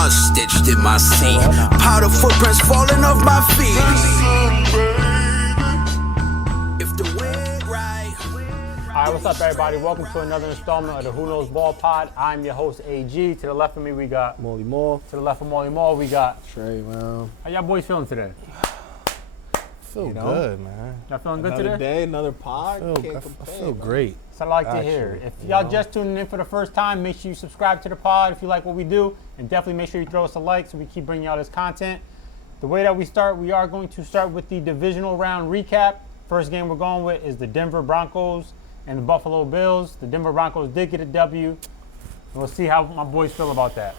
blood stitched in my seat. Powder footprints falling off my feet. If the wind right. All right, what's up, everybody? Welcome to another installment of the Who Knows Ball Pod. I'm your host, AG. To the left of me, we got Molly Moore. To the left of Molly Moore, we got Trey, man. How y'all boys feeling today? Feel good, man. Y'all feeling good Another today? day, another pod. I feel great. So I like to hear. If y'all just tuning in for the first time, make sure you subscribe to the pod if you like what we do, and definitely make sure you throw us a like so we keep bringing y'all this content. The way that we start, we are going to start with the divisional round recap. First game we're going with is the Denver Broncos and the Buffalo Bills. The Denver Broncos did get a W. And we'll see how my boys feel about that.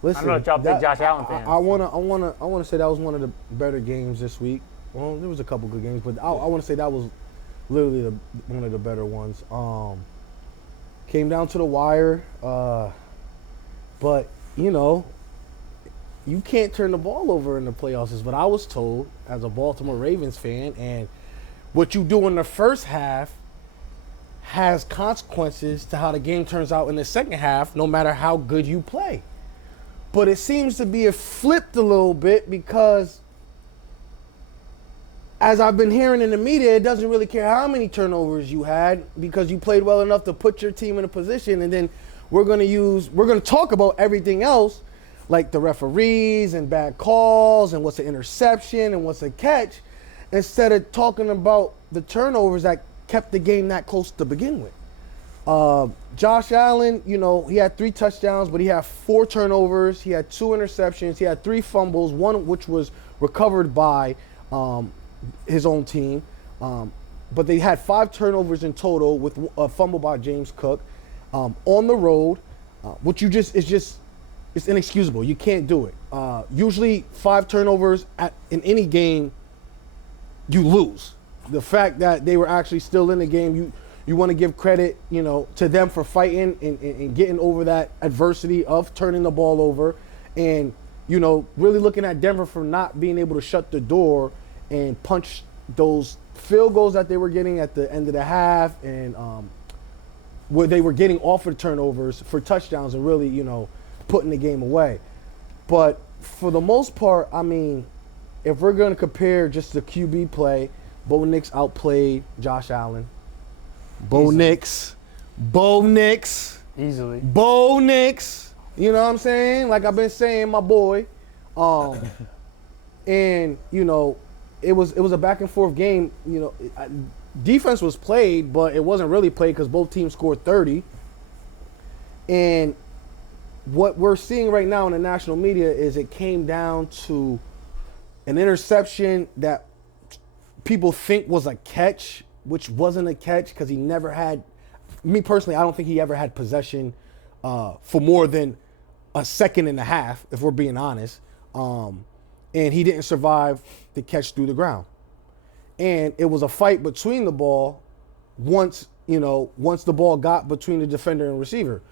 Listen, I know that y'all big Josh Allen fans. I wanna say that was one of the better games this week. Well, there was a couple good games, but I want to say that was literally one of the better ones. Came down to the wire, but you can't turn the ball over in the playoffs, is what I was told as a Baltimore Ravens fan. And what you do in the first half has consequences to how the game turns out in the second half, no matter how good you play. But it seems to be flipped a little bit because, as I've been hearing in the media, it doesn't really care how many turnovers you had because you played well enough to put your team in a position. And then we're going to talk about everything else, like the referees and bad calls and what's an interception and what's a catch, instead of talking about the turnovers that kept the game that close to begin with. Josh Allen, he had 3 touchdowns, but he had 4 turnovers. He had 2 interceptions. He had 3 fumbles, one which was recovered by his own team. But they had 5 turnovers in total with a fumble by James Cook on the road, which it's inexcusable. You can't do it. Usually 5 turnovers in any game, you lose. The fact that they were actually still in the game, you want to give credit, to them for fighting and getting over that adversity of turning the ball over, and really looking at Denver for not being able to shut the door and punch those field goals that they were getting at the end of the half, and where they were getting off of turnovers for touchdowns and really, putting the game away. But for the most part, I mean, if we're going to compare just the QB play, Bo Nix outplayed Josh Allen. Bo Nix. Easily. Bo Nix. You know what I'm saying? Like I've been saying, my boy. And, it was a back and forth game. Defense was played, but it wasn't really played because both teams scored 30. And what we're seeing right now in the national media is it came down to an interception that people think was a catch, which wasn't a catch because he never had, me personally, I don't think he ever had possession for more than a second and a half, if we're being honest. And he didn't survive the catch through the ground. And it was a fight between the ball once the ball got between the defender and receiver.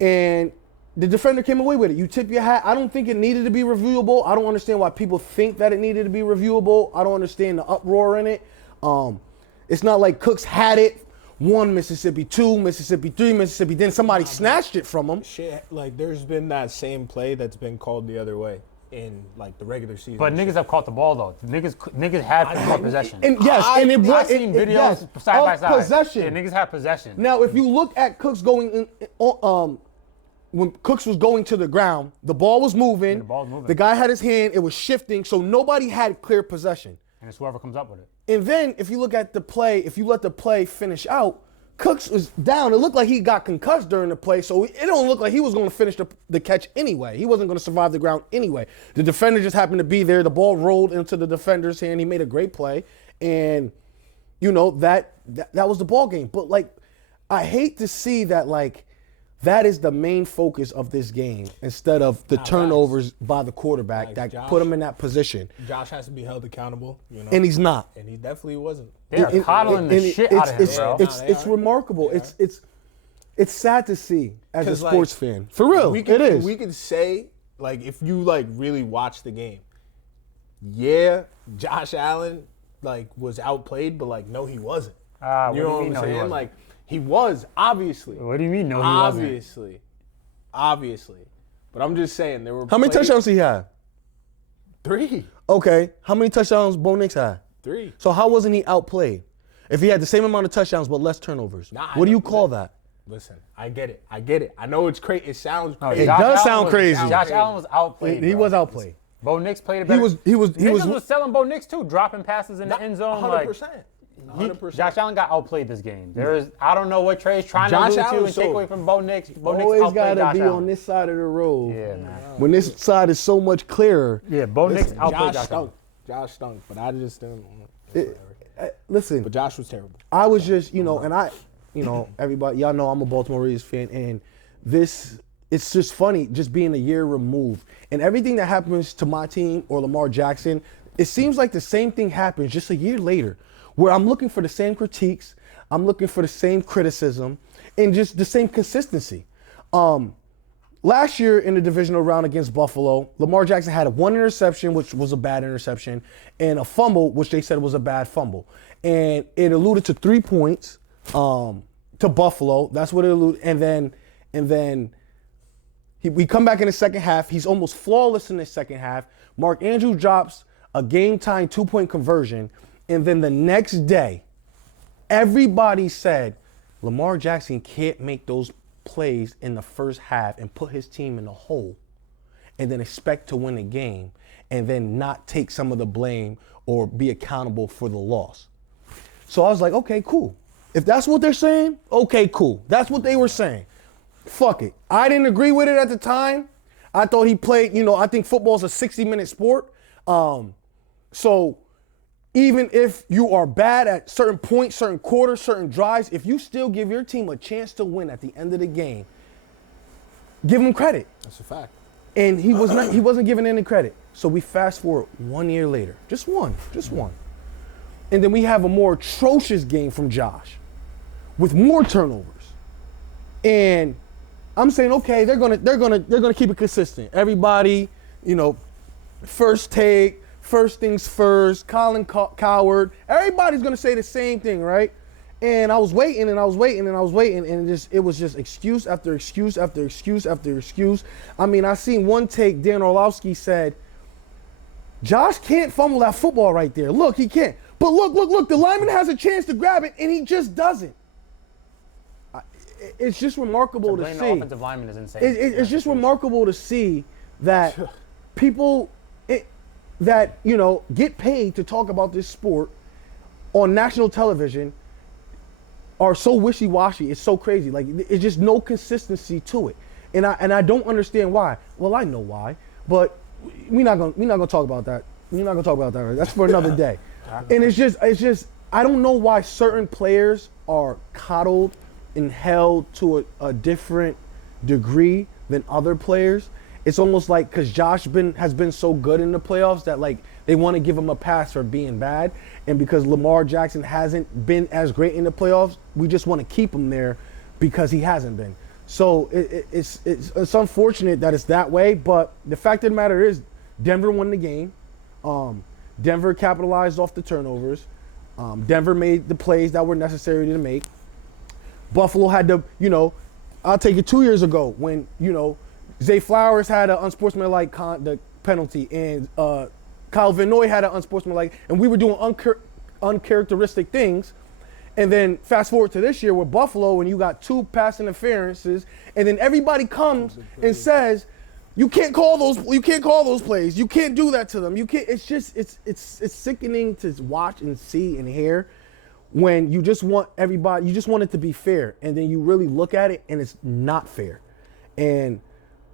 And the defender came away with it. You tip your hat. I don't think it needed to be reviewable. I don't understand why people think that it needed to be reviewable. I don't understand the uproar in it. It's not like Cooks had it, 1 Mississippi, 2 Mississippi, 3 Mississippi, then somebody snatched it from him. Shit, like there's been that same play that's been called the other way in like the regular season. But niggas have caught the ball though. Niggas have caught possession. And yes, I've seen videos side by side. Possession. Yeah, niggas have possession. Now, if you look at Cooks going when Cooks was going to the ground, the ball was moving. The ball's moving. The guy had his hand. It was shifting, so nobody had clear possession. And it's whoever comes up with it. And then, if you look at the play, if you let the play finish out, Cooks was down. It looked like he got concussed during the play, so it don't look like he was going to finish the catch anyway. He wasn't going to survive the ground anyway. The defender just happened to be there. The ball rolled into the defender's hand. He made a great play, and that was the ball game. But I hate to see that that is the main focus of this game instead of the turnovers by the quarterback that put him in that position. Josh has to be held accountable, And he's not. And he definitely wasn't. They're coddling the shit out of him, bro. It's remarkable. It's sad to see as a sports fan. For real, it is. We could say, if you really watch the game, Josh Allen was outplayed, but no, he wasn't. You know what I'm saying? He was, obviously. What do you mean, no, he wasn't? Obviously. obviously. But I'm just saying there were. How many touchdowns he had? 3. Okay. How many touchdowns Bo Nix had? 3. So how wasn't he outplayed? If he had the same amount of touchdowns but less turnovers, what do you call that? Listen, I get it. I know it's crazy. It sounds No, crazy. It Josh does Allen sound was- crazy. Josh Allen was outplayed. He bro. was outplayed. Bo Nix played it better. He was Niggas was selling Bo Nix too, dropping passes in the end zone. 100%. 100%. Josh Allen got outplayed this game. I don't know what Trey's trying to Josh allude to Allen and take away from Bo Nix. Bo Nix always outplayed got to Josh be Allen. on this side of the road. Yeah, man. When this side is so much clearer. Yeah, Bo Nix outplayed Josh Josh Allen. stunk. Josh stunk, but I just didn't. Listen, But Josh was terrible. I was just, everybody, y'all know I'm a Baltimore Ravens fan, and it's just funny just being a year removed. And everything that happens to my team or Lamar Jackson, it seems like the same thing happens just a year later, where I'm looking for the same critiques, I'm looking for the same criticism, and just the same consistency. Last year in the divisional round against Buffalo, Lamar Jackson had one interception, which was a bad interception, and a fumble, which they said was a bad fumble. And it alluded to 3 points to Buffalo. That's what it alluded. And then we come back in the second half. He's almost flawless in the second half. Mark Andrews drops a game-tying 2-point conversion. And then the next day, everybody said Lamar Jackson can't make those plays in the first half and put his team in the hole and then expect to win the game and then not take some of the blame or be accountable for the loss. So I was like, okay, cool. If that's what they're saying, okay, cool. That's what they were saying. Fuck it. I didn't agree with it at the time. I thought he played, I think football's a 60-minute sport. So even if you are bad at certain points, certain quarters, certain drives, if you still give your team a chance to win at the end of the game, give him credit. That's a fact. And he wasn't given any credit. So we fast forward 1 year later. Just one. And then we have a more atrocious game from Josh with more turnovers. And I'm saying, okay, they're gonna keep it consistent. Everybody, first take, first things first, Colin Coward. Everybody's gonna say the same thing, right? And I was waiting, and it was just excuse after excuse after excuse after excuse. I mean, I seen one take. Dan Orlovsky said, "Josh can't fumble that football right there. Look, he can't. But look, the lineman has a chance to grab it, and he just doesn't." It's just remarkable to see. The offensive lineman is insane. It's just remarkable to see that people that get paid to talk about this sport on national television are so wishy-washy. It's so crazy. Like, it's just no consistency to it, and I don't understand why. Well, I know why, but we're not gonna talk about that. We're not gonna talk about that. Right? That's for another day. And it's just I don't know why certain players are coddled and held to a different degree than other players. It's almost like because Josh has been so good in the playoffs that like they want to give him a pass for being bad, and because Lamar Jackson hasn't been as great in the playoffs, we just want to keep him there because he hasn't been. So it's unfortunate that it's that way, but the fact of the matter is Denver won the game. Denver capitalized off the turnovers. Denver made the plays that were necessary to make. Buffalo had to, I'll take it 2 years ago when, Zay Flowers had an unsportsmanlike the penalty, and Kyle Van Noy had an unsportsmanlike, and we were doing uncharacteristic things. And then fast forward to this year with Buffalo, and you got 2 pass interferences, and then everybody comes and says, you can't call those plays. You can't do that to them. You can't. It's just it's sickening to watch and see and hear when you just want everybody. You just want it to be fair, and then you really look at it and it's not fair. And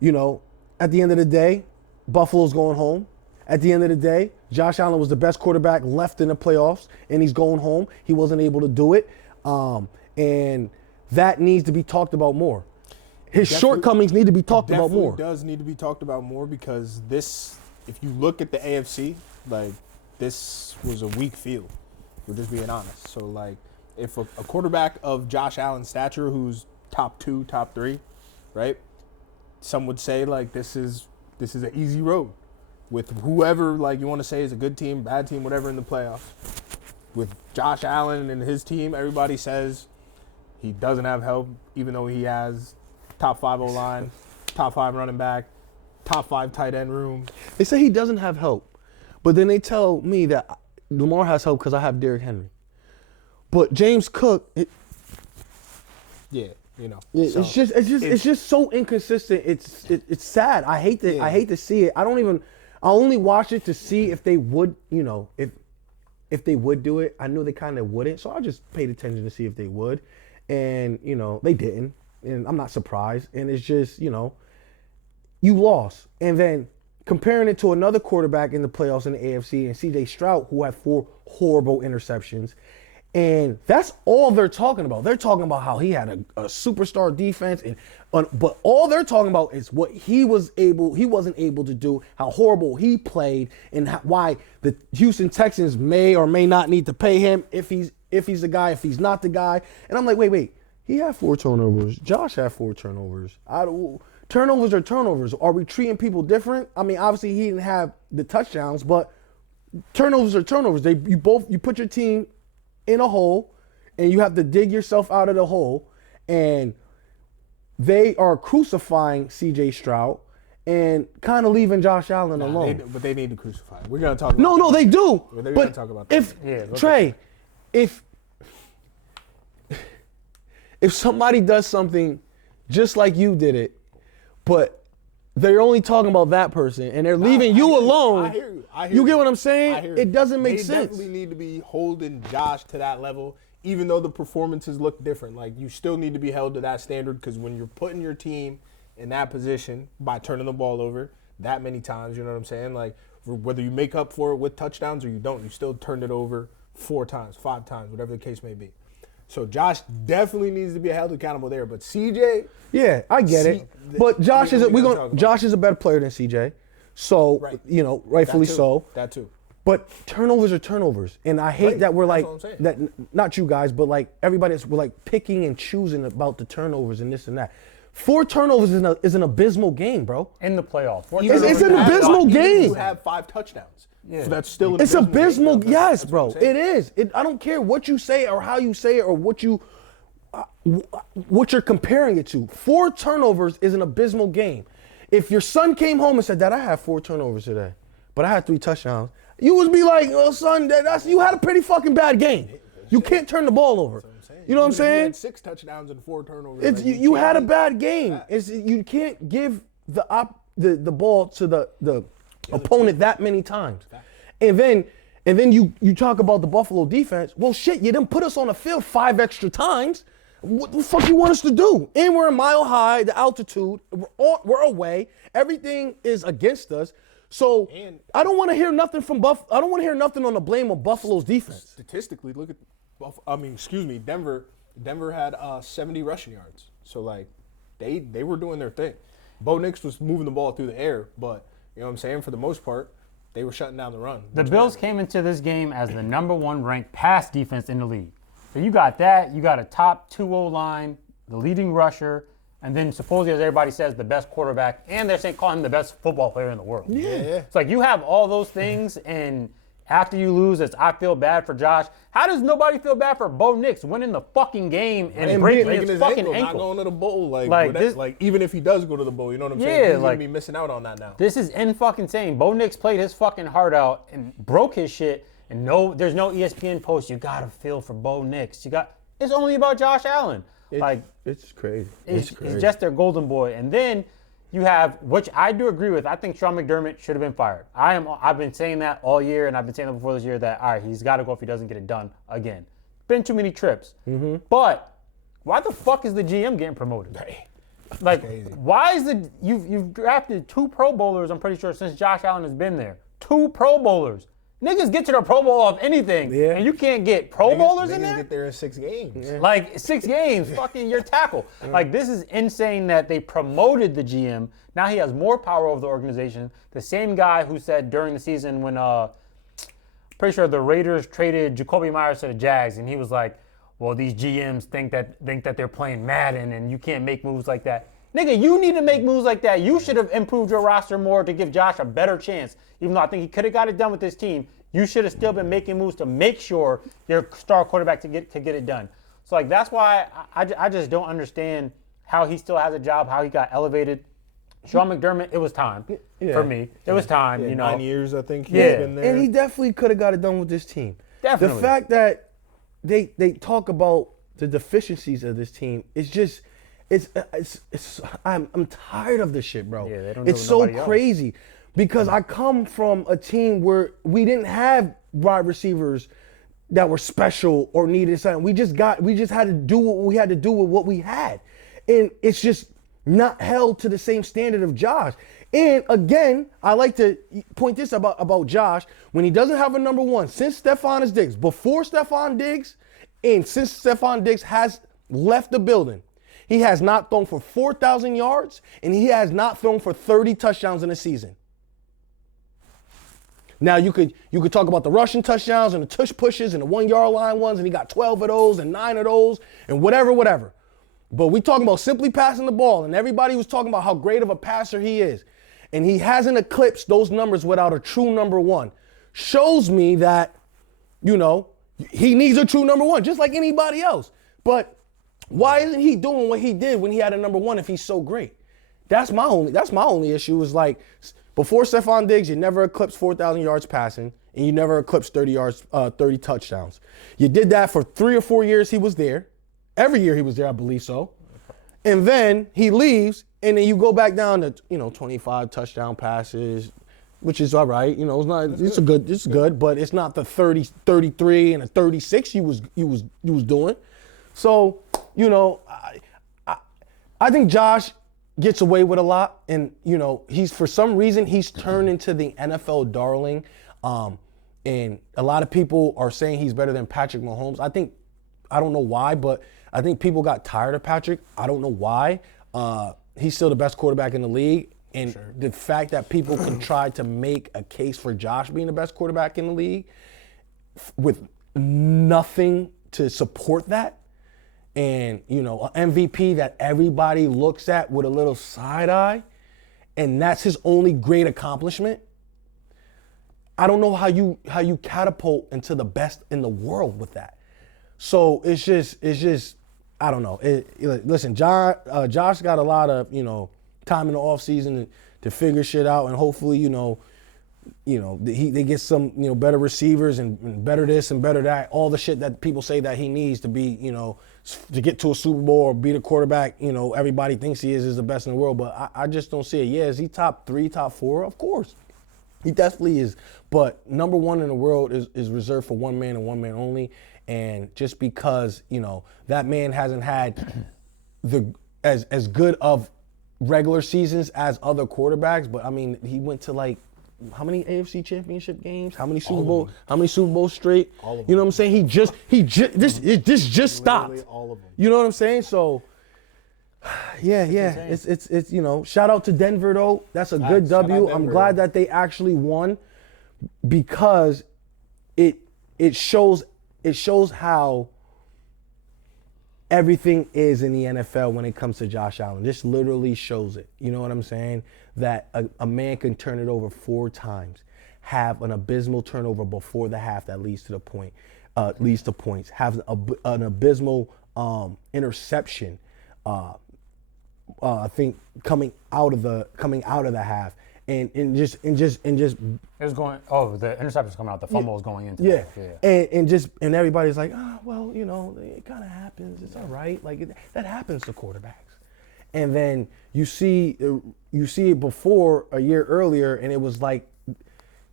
at the end of the day, Buffalo's going home. At the end of the day, Josh Allen was the best quarterback left in the playoffs, and he's going home. He wasn't able to do it, and that needs to be talked about more. His shortcomings need to be talked about more. Definitely does need to be talked about more because this, if you look at the AFC, like this was a weak field. We're just being honest. So like, if a quarterback of Josh Allen's stature, who's top 2, top 3, right? Some would say like this is an easy road with whoever like you want to say is a good team, bad team, whatever in the playoffs. With Josh Allen and his team, everybody says he doesn't have help, even though he has top 5 O-line. top 5 running back, top 5 tight end room. They say he doesn't have help, but then they tell me that Lamar has help because I have Derrick Henry. But James Cook, Yeah, you know. it's just so inconsistent. It's sad. I hate to see it. I only watch it to see if they would, if they would do it. I knew they kind of wouldn't, so I just paid attention to see if they would, and they didn't, and I'm not surprised. And it's just you lost, and then comparing it to another quarterback in the playoffs in the AFC and C.J. Stroud, who had 4 horrible interceptions. And that's all they're talking about. They're talking about how he had a superstar defense, but all they're talking about is what he wasn't able to do, how horrible he played, and why the Houston Texans may or may not need to pay him if he's the guy, if he's not the guy. And I'm like, wait, he had 4 turnovers. Josh had 4 turnovers. Turnovers are turnovers. Are we treating people different? I mean, obviously he didn't have the touchdowns, but turnovers are turnovers. You put your team in a hole, and you have to dig yourself out of the hole, and they are crucifying C.J. Stroud and kind of leaving Josh Allen alone. But they need to crucify him. We're gonna talk about No, they do. They're but gonna talk about that. Trey, if somebody does something just like you did it, but they're only talking about that person and they're leaving you alone. I hear you. You get what I'm saying? I hear you. It doesn't make sense. They definitely need to be holding Josh to that level, even though the performances look different. Like, you still need to be held to that standard, because when you're putting your team in that position by turning the ball over that many times, you know what I'm saying? Like, whether you make up for it with touchdowns or you don't, you still turned it over 4 times, 5 times, whatever the case may be. So Josh definitely needs to be held accountable there. But CJ, yeah, I get it. But Josh is a better player than CJ. So, rightfully so. That too. But turnovers are turnovers. And I hate that we're like that, not you guys, but like everybody we're like picking and choosing about the turnovers and this and that. 4 turnovers is an abysmal game, bro. In the playoffs. It's an abysmal game. You have 5 touchdowns. Yeah. So that's still an It's abysmal. Yes, bro. It is. I don't care what you say or how you say it or what you're comparing it to. 4 turnovers is an abysmal game. If your son came home and said, Dad, I had 4 turnovers today, but I had 3 touchdowns, you would be like, oh, son, you had a pretty fucking bad game. You can't turn the ball over. You know what I'm saying? You had 6 touchdowns and 4 turnovers. You had a bad game. You can't give the ball to the opponent that many times. And then you talk about the Buffalo defense. Well, shit, you didn't put us on the field 5 extra times. What the fuck you want us to do? And we're a mile high, the altitude. We're away. Everything is against us. So I don't want to hear nothing from I don't want to hear nothing on the blame of Buffalo's defense. Statistically, look at Denver. Denver had 70 rushing yards. So like they were doing their thing. Bo Nix was moving the ball through the air, but you know what I'm saying, for the most part, they were shutting down the run. The Bills came into this game as the number 1 ranked pass defense in the league. So you got that. You got a top 2 O-line, the leading rusher, and then supposedly, as everybody says, the best quarterback, and they're calling him the best football player in the world. Yeah. It's like you have all those things, and after you lose, I feel bad for Josh. How does nobody feel bad for Bo Nix winning the fucking game and breaking his fucking ankle? Not going to the bowl. Like even if he does go to the bowl, you know what I'm saying? He's going to be missing out on that now. This is fucking insane. Bo Nix played his fucking heart out and broke his shit. And there's no ESPN post. You gotta feel for Bo Nix. It's only about Josh Allen. It's crazy. It's just their golden boy. And then you have, which I do agree with. I think Sean McDermott should have been fired. I've been saying that all year, and I've been saying that before this year. That all right, he's got to go if he doesn't get it done again. Been too many trips. Mm-hmm. But why the fuck is the GM getting promoted? Like, why is you've drafted 2 Pro Bowlers? I'm pretty sure since Josh Allen has been there. 2 Pro Bowlers. Niggas get to the Pro Bowl off anything, and you can't get Pro Bowlers in there? Get there in 6 games. Yeah. Like, 6 games, fucking your tackle. Like, this is insane that they promoted the GM. Now he has more power over the organization. The same guy who said during the season when, pretty sure the Raiders traded Jacoby Myers to the Jags, and he was like, well, these GMs think that they're playing Madden, and you can't make moves like that. Nigga, you need to make moves like that. You should have improved your roster more to give Josh a better chance. Even though I think he could have got it done with this team, you should have still been making moves to make sure your star quarterback to get it done. So, like, that's why I just don't understand how he still has a job, how he got elevated. Sean McDermott, it was time for me. It was time, Yeah, you know. 9 years, I think. Yeah. He's been there. And he definitely could have got it done with this team. Definitely. The fact that they talk about the deficiencies of this team, I'm tired of this shit, bro. Yeah, they don't do it's it with so nobody else. crazy because I come from a team where we didn't have wide receivers that were special or needed something. We just had to do what we had to do with what we had. And it's just not held to the same standard of Josh. And again, I like to point this about Josh. When he doesn't have a number one, since Stephon Diggs, before Stephon Diggs, and since Stephon Diggs has left the building, he has not thrown for 4,000 yards, and he has not thrown for 30 touchdowns in a season. Now you could talk about the rushing touchdowns and the tush pushes and the 1 yard line ones, and he got 12 of those and 9 of those and whatever. But we talking about simply passing the ball, and everybody was talking about how great of a passer he is. And he hasn't eclipsed those numbers without a true number one. Shows me that, you know, he needs a true number one, just like anybody else. But why isn't he doing what he did when he had a number one if he's so great? That's my only issue is like, before Stephon Diggs, you never eclipsed 4,000 yards passing, and you never eclipsed 30 touchdowns. You did that for 3 or 4 years he was there. Every year he was there, I believe so. And then he leaves, and then you go back down to, 25 touchdown passes, which is all right. It's good, but it's not the 30, 33 and a 36 he was doing. So, I think Josh gets away with a lot, and he's, for some reason, he's turned into the NFL darling, and a lot of people are saying he's better than Patrick Mahomes. I don't know why, but I think people got tired of Patrick. I don't know why. He's still the best quarterback in the league, and the fact that people can try to make a case for Josh being the best quarterback in the league with nothing to support that, and an MVP that everybody looks at with a little side eye, and that's his only great accomplishment. I don't know how you catapult into the best in the world with that. So it's just I don't know. Listen, Josh got a lot of time in the offseason to figure shit out, and hopefully they get some better receivers and better this and better that, all the shit that people say that he needs to be to get to a Super Bowl or be the quarterback everybody thinks he is the best in the world. But I just don't see it. Yeah, is he top 3, top 4? Of course, he definitely is. But number one in the world is reserved for one man and one man only. And just because that man hasn't had as good of regular seasons as other quarterbacks, but I mean he went to like how many AFC Championship games? How many Super Bowls straight? All of them. You know what I'm saying? This just stopped. All of them. You know what I'm saying? So yeah. It's shout out to Denver though. That's a good Shout out W. I'm Denver, glad yeah. that they actually won because it shows how everything is in the NFL when it comes to Josh Allen. This literally shows it. You know what I'm saying? That a man can turn it over 4 times, have an abysmal turnover before the half that leads to points, have an abysmal interception. I think coming out of the half. And just It was going. Oh, the interception's coming out. The fumble was going into. yeah. Yeah. And everybody's like, well, it kind of happens. It's all right. Like that happens to quarterbacks. And then you see it before a year earlier, and it was like,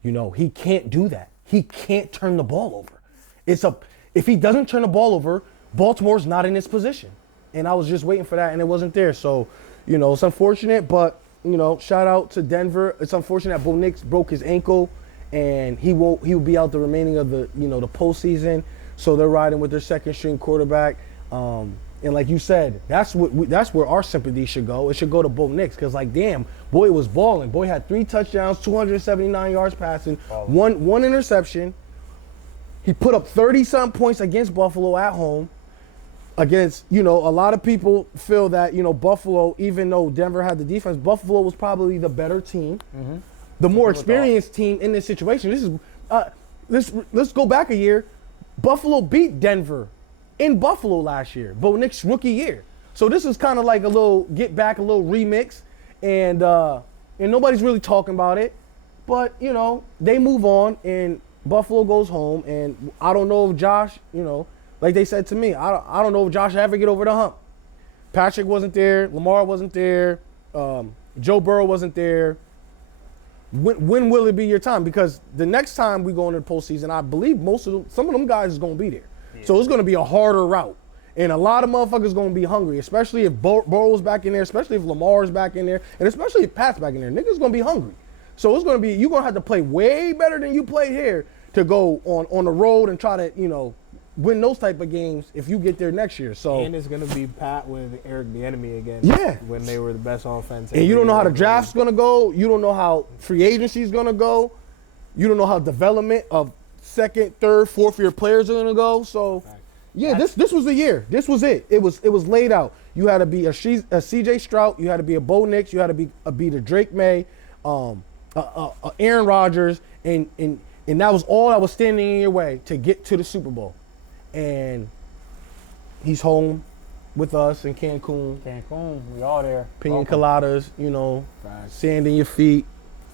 he can't do that. He can't turn the ball over. If he doesn't turn the ball over, Baltimore's not in his position. And I was just waiting for that, and it wasn't there. So, it's unfortunate, but. Shout out to Denver. It's unfortunate that Bo Nix broke his ankle, and he will be out the remaining of the the postseason. So they're riding with their second string quarterback. And like you said, that's where our sympathy should go. It should go to Bo Nix because damn, boy was balling. Boy had 3 touchdowns, 279 yards passing, one interception. He put up 30-something points against Buffalo at home. Against, a lot of people feel that, Buffalo, even though Denver had the defense, Buffalo was probably the better team, the more experienced team in this situation. Let's go back a year. Buffalo beat Denver in Buffalo last year, Bo Nix's rookie year. So this is kind of like a little get back, a little remix. and nobody's really talking about it. But you know, they move on, and Buffalo goes home, and I don't know if Josh, you know, like they said to me, I don't know if Josh ever get over the hump. Patrick wasn't there, Lamar wasn't there, Joe Burrow wasn't there. When will it be your time? Because the next time we go into the postseason, I believe some of them guys is going to be there. Yeah. So it's going to be a harder route. And a lot of motherfuckers going to be hungry, especially if Burrow's back in there, especially if Lamar's back in there, and especially if Pat's back in there. Niggas going to be hungry. So it's going to be, you're going to have to play way better than you played here to go on the road and try to, you know, win those type of games if you get there next year. So and it's gonna be Pat with Eric the enemy again. Yeah. When they were the best offense. And you don't know how the draft's gonna go. You don't know how free agency's gonna go. You don't know how development of second, third, fourth year players are gonna go. So yeah, this was the year. This was it. It was laid out. You had to be a CJ Stroud. You had to be a Bo Nix. You had to be a Drake May, Aaron Rodgers, and that was all that was standing in your way to get to the Super Bowl. And he's home with us in Cancun. We all there. Pina coladas, you know, Facts. Sand in your feet,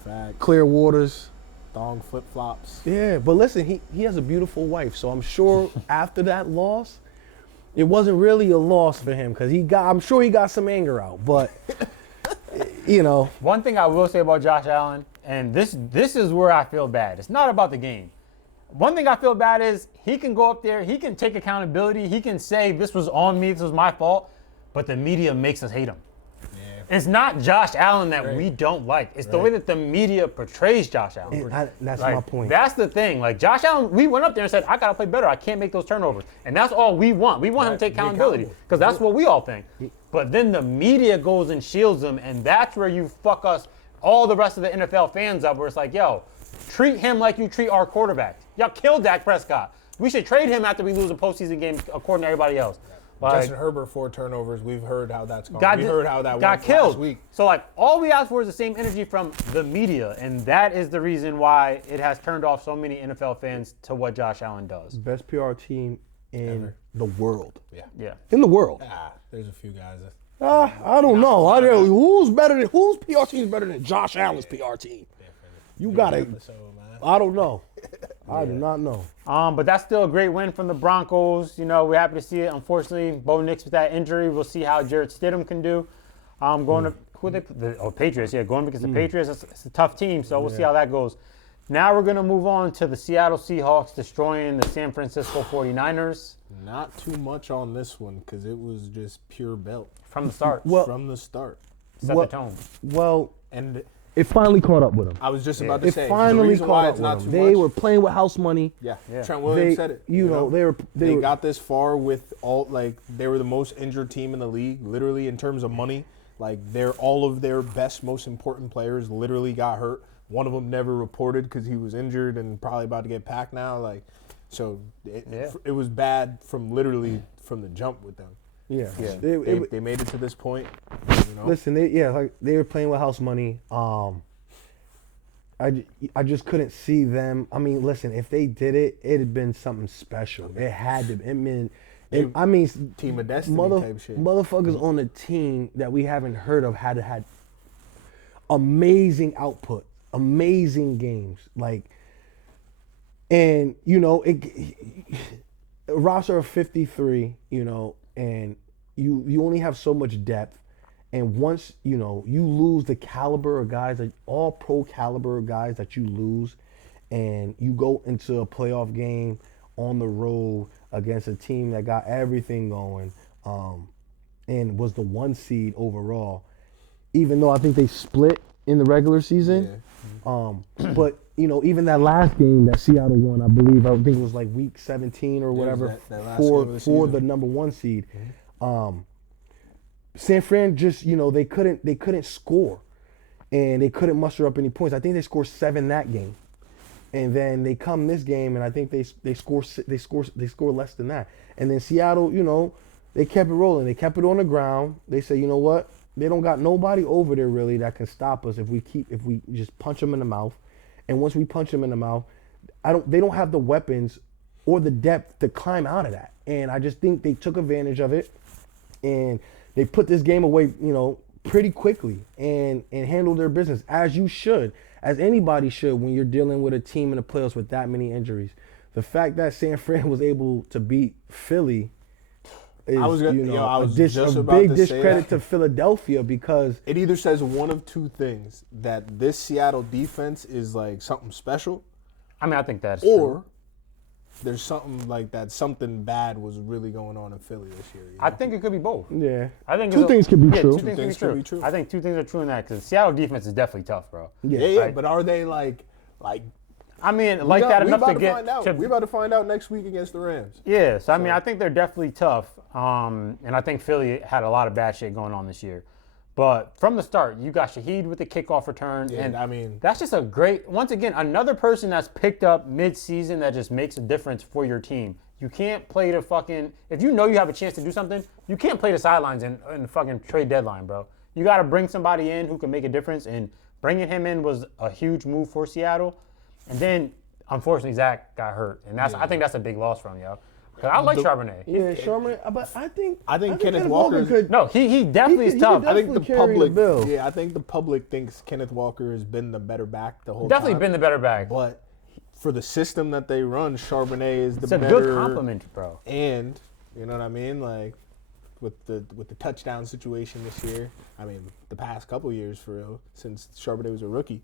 Facts. Clear waters. Thong flip-flops. Yeah, but listen, he has a beautiful wife, so I'm sure after that loss, it wasn't really a loss for him because I'm sure he got some anger out. But you know, one thing I will say about Josh Allen, and this is where I feel bad. It's not about the game. One thing I feel bad is he can go up there, he can take accountability, he can say this was on me, this was my fault, but the media makes us hate him. Yeah. It's not Josh Allen that we don't like. It's the way that the media portrays Josh Allen. That's like, my point. That's the thing. Like Josh Allen, we went up there and said, I got to play better. I can't make those turnovers. And that's all we want. We want him to take accountability because that's what we all think. But then the media goes and shields him, and that's where you fuck us, all the rest of the NFL fans up, where it's like, yo, treat him like you treat our quarterback. Y'all killed Dak Prescott. We should trade him after we lose a postseason game, according to everybody else. Like, Justin Herbert 4 turnovers. We've heard how that's gone. We heard how that got went killed last week. So like all we ask for is the same energy from the media, and that is the reason why it has turned off so many NFL fans to what Josh Allen does. Best PR team in the world. Yeah. In the world. There's a few guys. I don't know. Whose PR team is better than Josh Allen's PR team? You gotta. I don't know. I do not know. But that's still a great win from the Broncos. You know, we're happy to see it. Unfortunately, Bo Nix with that injury. We'll see how Jarrett Stidham can do. Going to who they Patriots. Yeah, going against the Patriots. It's a tough team, so we'll see how that goes. Now we're going to move on to the Seattle Seahawks destroying the San Francisco 49ers. Not too much on this one because it was just pure belt. From the start. From the start. Set the tone. Well, and it finally caught up with them. I was just about to say. It finally caught up not with them. too They much, were playing with house money. Yeah. Trent Williams said it. You know, they got this far with all, like, they were the most injured team in the league, literally, in terms of money. Like, all of their best, most important players literally got hurt. One of them never reported because he was injured and probably about to get packed now. Like, so it was bad from the jump with them. Yeah. They made it to this point. You know? Listen, they were playing with house money. I just couldn't see them. I mean, listen, if they did it, it had been something special. It had to. Team of Destiny type shit. Motherfuckers on the team that we haven't heard of had amazing output, amazing games. Like, and you know, a roster of 53. You know, and you only have so much depth. And once, you know, you lose the caliber of guys, like all pro caliber of guys that you lose, and you go into a playoff game on the road against a team that got everything going, and was the 1 seed overall, even though I think they split in the regular season. Yeah. But, you know, even that last game that Seattle won, I think it was like week 17 or whatever, for the number 1 seed. Mm-hmm. San Fran just, you know, they couldn't score, and they couldn't muster up any points. I think they scored 7 that game, and then they come this game, and I think they score less than that. And then Seattle, you know, they kept it rolling. They kept it on the ground. They say, you know what? They don't got nobody over there really that can stop us if we just punch them in the mouth. And once we punch them in the mouth, they don't have the weapons or the depth to climb out of that. And I just think they took advantage of it, and they put this game away, you know, pretty quickly and handle their business, as you should, as anybody should when you're dealing with a team in the playoffs with that many injuries. The fact that San Fran was able to beat Philly is, I was a just about big to say discredit that. to Philadelphia, because It either says one of two things: that this Seattle defense is like something special, I mean, I think that's or true. there's something like that. Something bad was really going on in Philly this year. You know? I think it could be both. yeah, I think two things could be true. Two things could be true. I think two things are true in that, because Seattle defense is definitely tough, bro. Yeah. Like- But are they like? I mean, like that enough to get. Find out. We're about to find out next week against the Rams. Yeah, so I mean, I think they're definitely tough, and I think Philly had a lot of bad shit going on this year. But from the start, you got Shaheed with the kickoff return, Yeah, and I mean, that's just a great. Once again, another person that's picked up mid-season that just makes a difference for your team. You can't play the fucking. If you know you have a chance to do something, you can't play the sidelines in the fucking trade deadline, bro. You got to bring somebody in who can make a difference, and bringing him in was a huge move for Seattle. And then, unfortunately, Zach got hurt, and I think that's a big loss from yo. Cause I like Charbonnet. Yeah, Sherman, but I think Kenneth Walker could. No, he definitely is tough. could I think the definitely carry public. the bill. Yeah, I think the public thinks Kenneth Walker has been the better back the whole Definitely time. been the better back. But for the system that they run, Charbonnet is the It's a better. good compliment, bro. And you know what I mean, like with the touchdown situation this year. I mean, the past couple years for real, since Charbonnet was a rookie.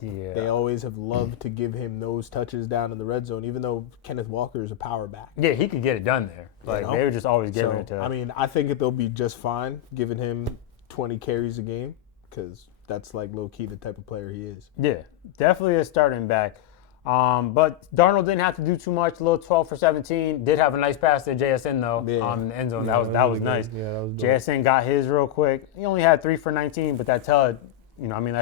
Yeah. They always have loved to give him those touches down in the red zone, even though Kenneth Walker is a power back. Yeah, he could get it done there. Like, know? they were just always giving So, it to I mean, I think they'll be just fine giving him 20 carries a game, because that's like low-key the type of player he is. Yeah, definitely a starting back. But Darnold didn't have to do too much. A little 12 for 17. Did have a nice pass to JSN, though, Yeah. in the end zone. Yeah, that was really nice. good. Yeah, that was dope. JSN got his real quick. He only had 3 for 19, but that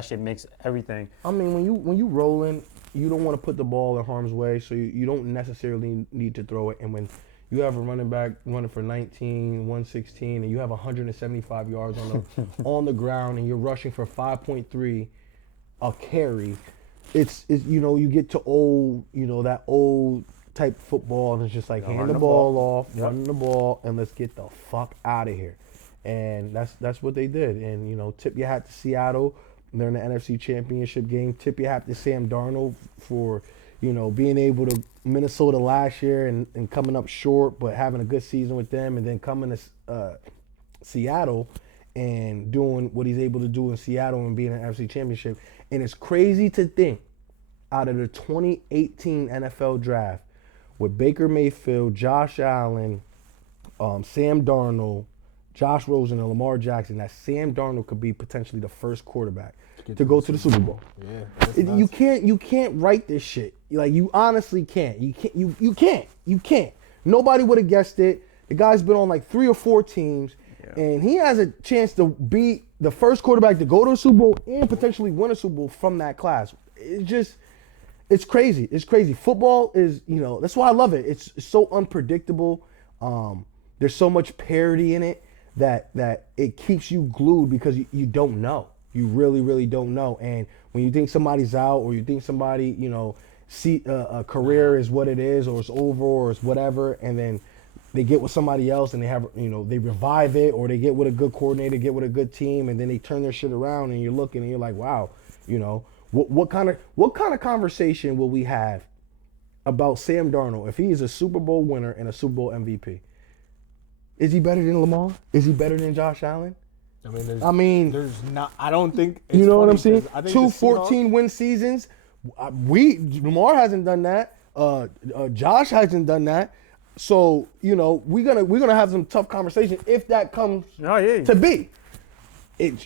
shit makes everything. I mean, when you rolling, you don't want to put the ball in harm's way, so you don't necessarily need to throw it. And when you have a running back running for 19, 116, and you have 175 yards on the ground, and you're rushing for 5.3 a carry, it's you get to that old type football, and it's just like hand the ball off, run the ball, and let's get the fuck out of here. And that's what they did. And tip your hat to Seattle. They're in the NFC Championship game. Tip your hat to Sam Darnold for being able to Minnesota last year and coming up short, but having a good season with them, and then coming to Seattle and doing what he's able to do in Seattle and being in the NFC Championship. And it's crazy to think, out of the 2018 NFL Draft, with Baker Mayfield, Josh Allen, Sam Darnold, Josh Rosen, and Lamar Jackson, that Sam Darnold could be potentially the first quarterback to go to the Super Bowl. Yeah, that's nuts. You can't write this shit. Like, you honestly can't. You can't. Nobody would have guessed it. The guy's been on like 3 or 4 teams, and he has a chance to be the first quarterback to go to a Super Bowl and potentially win a Super Bowl from that class. It's crazy. It's crazy. Football is, that's why I love it. It's so unpredictable. There's so much parity in it that it keeps you glued, because you don't know. You really, really don't know. And when you think somebody's out, or you think somebody, see a career is what it is, or it's over, or it's whatever, and then they get with somebody else and they have, they revive it, or they get with a good coordinator, get with a good team, and then they turn their shit around, and you're looking and you're like, wow, what kind of conversation will we have about Sam Darnold if he is a Super Bowl winner and a Super Bowl MVP? Is he better than Lamar? Is he better than Josh Allen? There's not. I don't think. It's You know what I'm funny saying? 'cause I think 2 the Seahawks- 14-win seasons. Lamar hasn't done that. Josh hasn't done that. So we're gonna have some tough conversation if that comes to be.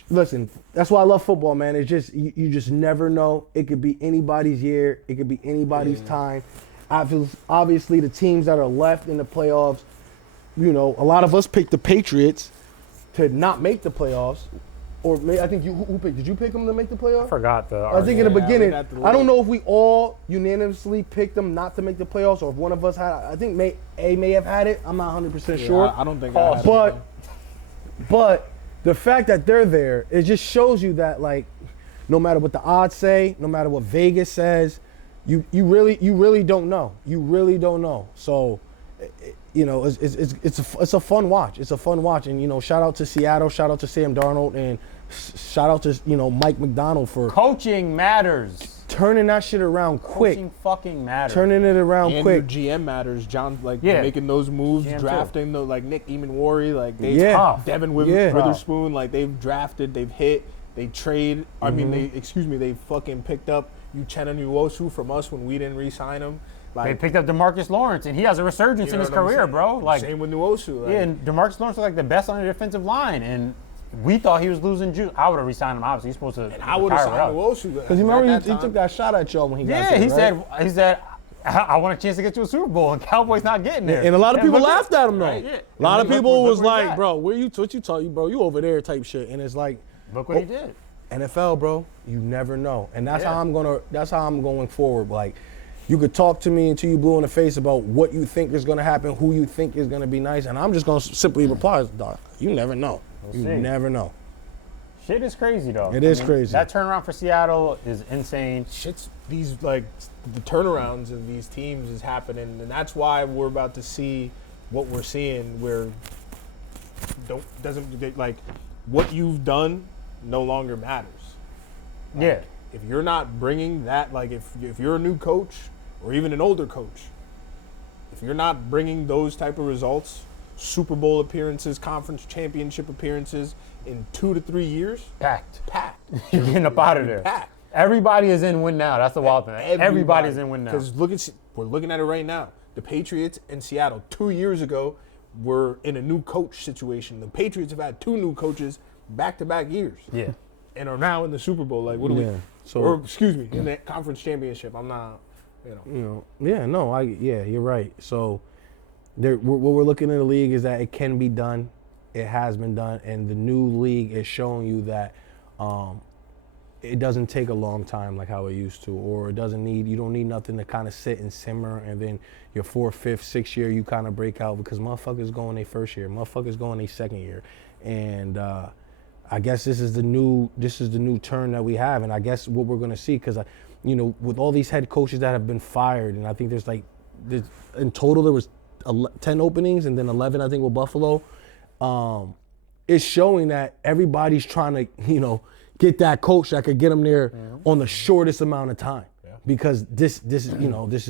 Listen, that's why I love football, man. It's just you just never know. It could be anybody's year. It could be anybody's time. Obviously, the teams that are left in the playoffs, a lot of us picked the Patriots to not make the playoffs. Or I think who picked? Did you pick them to make the playoffs? I forgot the. I think in the beginning, got the I don't know if we all unanimously picked them not to make the playoffs, or if one of us had. I think may have had it. I'm not 100% sure. I don't think. I had it. But the fact that they're there, it just shows you that, like, no matter what the odds say, no matter what Vegas says, you really don't know. You really don't know. So you know, it's a fun watch. It's a fun watch, and you know, shout out to Seattle, shout out to Sam Darnold, and shout out to Mike McDonald for Coaching matters. turning that shit around quick. Coaching fucking matters. Turning it around And quick. your GM matters, John. Like Yeah. making those moves, GM drafting the like Nick Eamon-Wari, like they Yeah. Devin Yeah. Witherspoon, like they've drafted, they've hit, they trade. I mean, they fucking picked up Uchenna Nwosu from us when we didn't re-sign him. They Like, picked up DeMarcus Lawrence, and he has a resurgence you in know his what I'm career, saying? bro. Like, same with Nwosu. Like, yeah, and DeMarcus Lawrence was like the best on the defensive line, and we thought he was losing juice. I would have re-signed him. Obviously, he's supposed to. and I would have retire signed early. Nwosu. Because you remember he took that shot at y'all when he got Yeah, there, he right? said, I want a chance to get to a Super Bowl, and Cowboys not getting there. And a lot of people look laughed at him though. right, yeah. A lot of And people look was where he's like, at. "Bro, what you taught you, bro? You over there type shit." And it's like, Look what he did. NFL, bro, you never know, and that's Yeah. how I'm going forward. Like, you could talk to me until you blue in the face about what you think is gonna happen, who you think is gonna be nice, and I'm just gonna simply reply, "Dog, you never know. You see. never know." Shit is crazy, though. It is crazy. That turnaround for Seattle is insane. Shit's these like the turnarounds of these teams is happening, and that's why we're about to see what we're seeing. Where doesn't like what you've done no longer matters. Yeah. If you're not bringing that, like if you're a new coach or even an older coach, if you're not bringing those type of results, Super Bowl appearances, conference championship appearances in 2 to 3 years, Packed. packed. You're getting up out of there. Packed. Everybody is in win now. That's the wild thing. Everybody's in win now. Because we're looking at it right now. The Patriots and Seattle 2 years ago were in a new coach situation. The Patriots have had 2 new coaches back-to-back years. Yeah. And are now in the Super Bowl. Like, what do Yeah. we? So- or excuse me, in the conference championship. I'm not, You're right. So, what we're looking in the league is that it can be done, it has been done, and the new league is showing you that it doesn't take a long time like how it used to, or you don't need nothing to kind of sit and simmer, and then your 4th, 5th, 6th year you kind of break out because motherfuckers go in their first year, motherfuckers go in their second year, and I guess this is the new turn that we have, and I guess what we're gonna see, because with all these head coaches that have been fired, and I think there's in total there was 10 openings, and then 11 I think with Buffalo. It's showing that everybody's trying to get that coach that could get them there on the shortest amount of time, because this is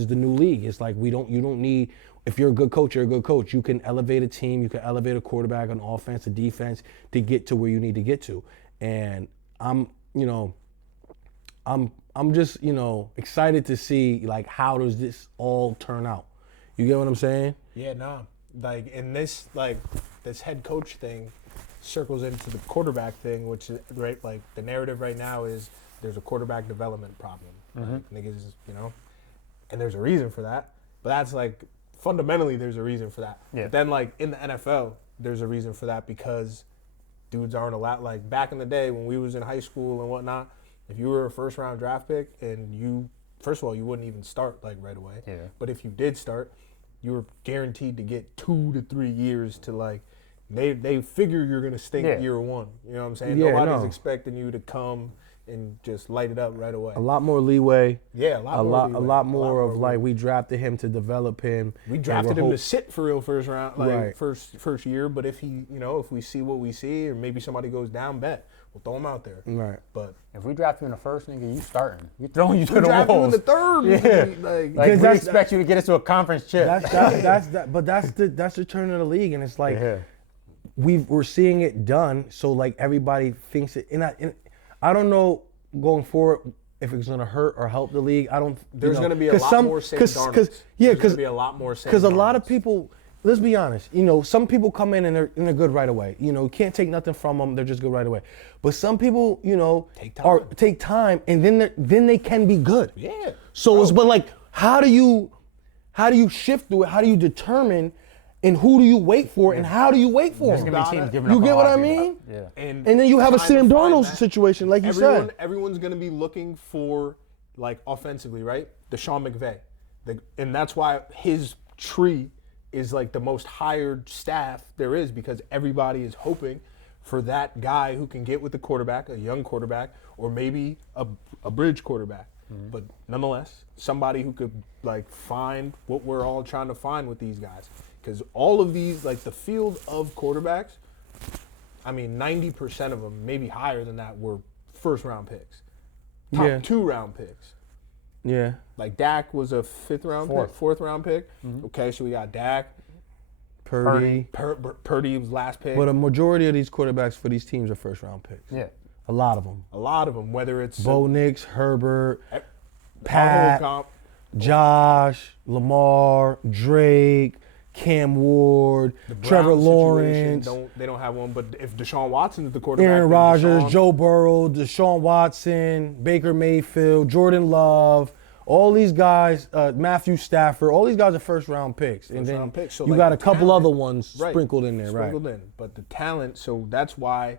the new league. It's like you don't need. If you're a good coach, you're a good coach. You can elevate a team, you can elevate a quarterback on offense, a defense to get to where you need to get to. And I'm just, excited to see like how does this all turn out. You get what I'm saying? Yeah, no. Like, and this head coach thing circles into the quarterback thing, which is right. Like the narrative right now is there's a quarterback development problem. Like, niggas, and there's a reason for that. But that's like fundamentally there's a reason for that. Yeah. But then like in the NFL, there's a reason for that because dudes aren't allowed. Like back in the day when we was in high school and whatnot, if you were a 1st round draft pick and first of all, you wouldn't even start like right away. Yeah. But if you did start, you were guaranteed to get 2 to 3 years to like. They figure you're gonna stink year 1. You know what I'm saying? Yeah, Nobody's no. expecting you to come and just light it up right away. A lot more leeway. Yeah, A lot more of like we drafted him to develop him. we drafted and him to sit for real first round, like Right. first year. But if if we see what we see, or maybe somebody goes down, we'll throw him out there. Right. But If we draft you in the first, nigga, you starting. We throwing you to we the drafted him in wolves. the 3rd. Yeah. Like Like, we that's- expect you to get us to a conference chip. That's the turn of the league, and it's like Yeah. we're seeing it done. So like everybody thinks it, and I don't know going forward if it's gonna hurt or help the league. I don't. there's going to be a lot more Sam Darnolds. There's going because to be a lot more Sam because a lot of Darnolds. people. Let's be honest. Some people come in and they're good right away. You can't take nothing from them. They're just good right away. But some people, take time, and then they can be good. Yeah. So it's but like how do you shift through it? How do you determine? And who do you wait for? And how do you wait for There's them? gonna be teams giving You up get a what lot I of people. mean? Yeah. And then you have a trying to Sam find Darnold that. situation, like you said. Everyone's going to be looking for, like, offensively, right? The Sean McVay. And that's why his tree is, like, the most hired staff there is, because everybody is hoping for that guy who can get with the quarterback, a young quarterback, or maybe a bridge quarterback. but nonetheless, somebody who could like find what we're all trying to find with these guys. Because all of these, like the field of quarterbacks, I mean, 90% of them, maybe higher than that, were first-round picks. Top 2-round picks. Yeah. Like Dak was a fourth-round pick. Okay, so we got Dak. Purdy. Purdy was last pick. But a majority of these quarterbacks for these teams are first-round picks. Yeah. A lot of them. A lot of them, whether it's Bo Nix, Herbert, our Pat, whole comp, Josh, Lamar, Drake, Cam Ward, the Browns Trevor situation, Lawrence, they don't have one. But if Deshaun Watson is the quarterback, Aaron then Rodgers, Deshaun- Joe Burrow, Deshaun Watson, Baker Mayfield, Jordan Love, all these guys, Matthew Stafford, all these guys are first-round picks. And then First-round picks. So, you like, got a the couple talent- other ones right, sprinkled in there, sprinkled right? in. But the talent, so that's why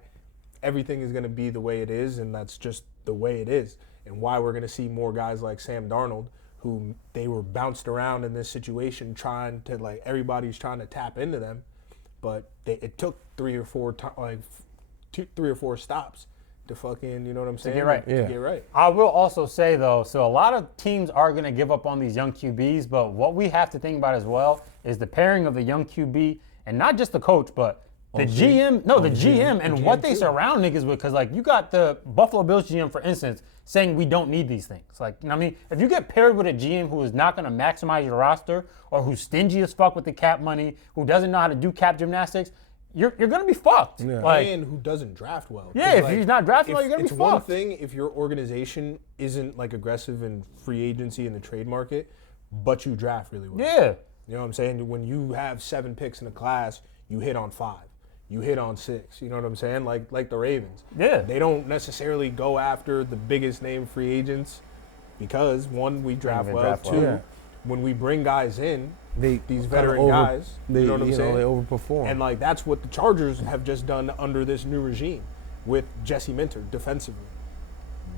everything is going to be the way it is, and that's just the way it is, and why we're going to see more guys like Sam Darnold, who they were bounced around in this situation, trying to like everybody's trying to tap into them, but it took 3 or 4 stops to fucking, you know what I'm saying? get right. To get right. I will also say, though, so a lot of teams are going to give up on these young QBs, but what we have to think about as well is the pairing of the young QB, and not just the coach, but the GM, the GM and what they surround niggas with, because, like, you got the Buffalo Bills GM, for instance, saying we don't need these things. Like, you know what I mean? If you get paired with a GM who is not going to maximize your roster, or who's stingy as fuck with the cap money, who doesn't know how to do cap gymnastics, you're going to be fucked. Yeah. Like, And who doesn't draft well. Yeah, 'Cause, if he's not drafting well, you're gonna be It's one fucked. thing if your organization isn't like aggressive in free agency in the trade market, but you draft really well. yeah. You know what I'm saying? When you have 7 picks in a class, you hit on 5. You hit on 6. You know what I'm saying? Like the Ravens. Yeah. They don't necessarily go after the biggest name free agents because, one, we draft They well. draft well. 2, Yeah. when we bring guys in, these kinda veteran guys, They, you know what I'm saying? They overperform. And like that's what the Chargers have just done under this new regime with Jesse Minter defensively.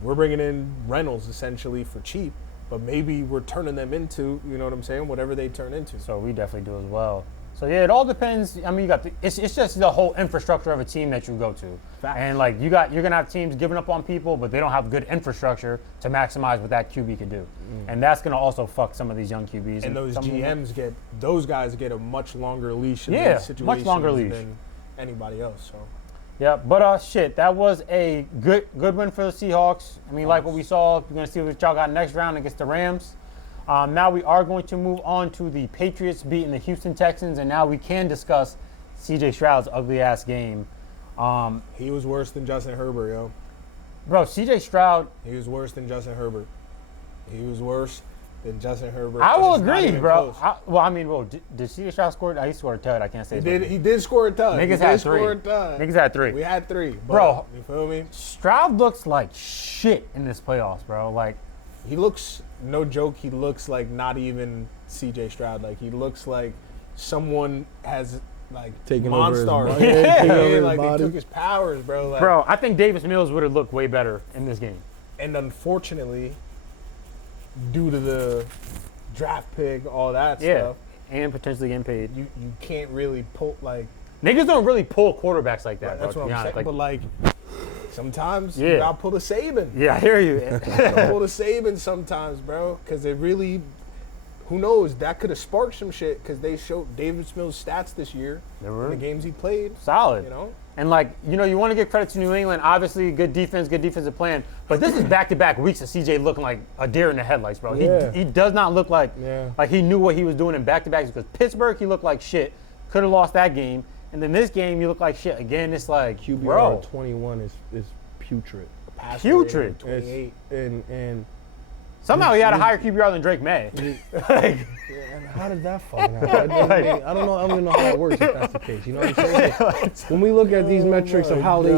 We're bringing in Reynolds essentially for cheap, but maybe we're turning them into, you know what I'm saying, whatever they turn into. So we definitely do as well. So yeah, it all depends. I mean, you got it's just the whole infrastructure of a team that you go to, Facts. and like you're gonna have teams giving up on people, but they don't have good infrastructure to maximize what that QB can do, and that's gonna also fuck some of these young QBs. And those some of them- GMs those guys get a much longer leash in Yeah, these situations much longer leash. than anybody else. So Yeah, but shit, that was a good win for the Seahawks. I mean, like what we saw, we're gonna see what y'all got next round against the Rams. Now we are going to move on to the Patriots beating the Houston Texans, and now we can discuss C.J. Stroud's ugly ass game. he was worse than Justin Herbert, yo. Bro, C.J. Stroud. He was worse than Justin Herbert. He was worse than Justin Herbert. I and will it's not agree, even bro. close. Did C.J. Stroud score? He scored a tud. I can't say. He did score a ton. Niggas He did had score three. a ton. Niggas had 3. We had 3. But, Bro. you feel me? Stroud looks like shit in this playoffs, bro. Like, He looks, no joke, he looks like not even C.J. Stroud. Like, he looks like someone has, like, Taking over his Monster. body. Yeah. Taking over his Like, they body. took his powers, bro. Like, bro, I think Davis Mills would have looked way better in this game. And unfortunately, due to the draft pick, all that Yeah, stuff, and potentially getting paid. you can't really pull, like, Niggas don't really pull quarterbacks like that, that's bro, what to I'm be saying. honest. But, like, sometimes Yeah. you gotta pull the Saban. Yeah, I hear you. You gotta pull the Saban sometimes, bro, because it really, who knows, that could have sparked some shit because they showed Davis Mills' stats this year They were. in the games he played. Solid. You know? And like, you want to give credit to New England. Obviously, good defense, good defensive plan. But this is back-to-back weeks of CJ looking like a deer in the headlights, bro. Yeah. He does not look like he knew what he was doing in back-to-backs, because Pittsburgh, he looked like shit. Could have lost that game. And then this game, you look like shit. Again, it's like, QBR bro, 21 is putrid. Passer Putrid. rating, 28. And somehow he had a higher QBR than Drake May. Like, and how did that fucking happen? I don't know. I don't even know how that works if that's the case. You know what I'm saying? When we look at these metrics of how they,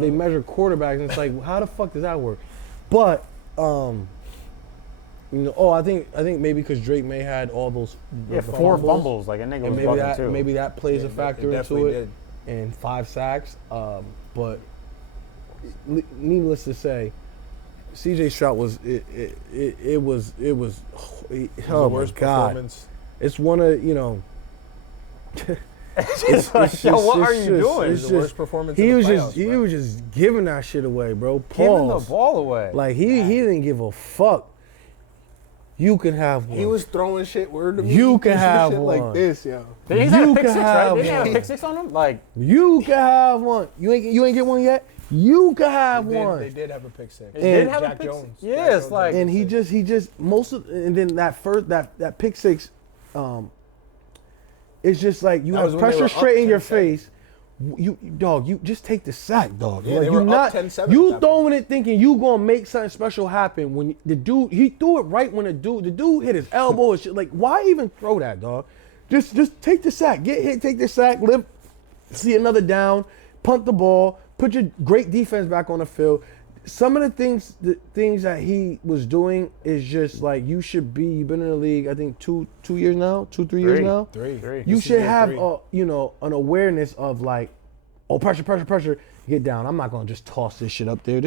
they measure quarterbacks, and it's like, how the fuck does that work? But, I think maybe because Drake May had all those yeah, 4 fumbles. Like, a nigga was and bugging too. maybe that plays Yeah, a factor it into definitely it, and 5 sacks. But needless to say, CJ Stroud was oh my worst god, performance. it's one of It's like, yo, what are you doing? It's the worst performance he in was the just playoffs, bro. giving that shit away, bro. Giving the Pause. ball away. Like he didn't give a fuck. You can have one. He was throwing shit word to me. You can Some have shit one. like this, yo. They had a You pick can 6, right? have They didn't have a one. pick 6 on them? Like, You can have one. You ain't get one yet? You can have one. They did have a pick 6. they did And have a Jack pick Jones. 6? Yeah, Jack it's Jones like. And he just and then that pick 6, it's just like you That was have when they pressure were straight up in your 10-7. face. You just take the sack, dog. Yeah, like, they you were up not 10-7 at you that throwing it thinking you gonna make something special happen when the dude he threw it right when the dude hit his elbow and shit. Like, why even throw that, dog? Just take the sack, get hit, take the sack, live, see another down, punt the ball, put your great defense back on the field. Some of the things that he was doing is just like you've been in the league, I think 2 years now, 3 years now. Three. You This is should year have 3. an awareness of like, oh, pressure, get down. I'm not gonna just toss this shit up there.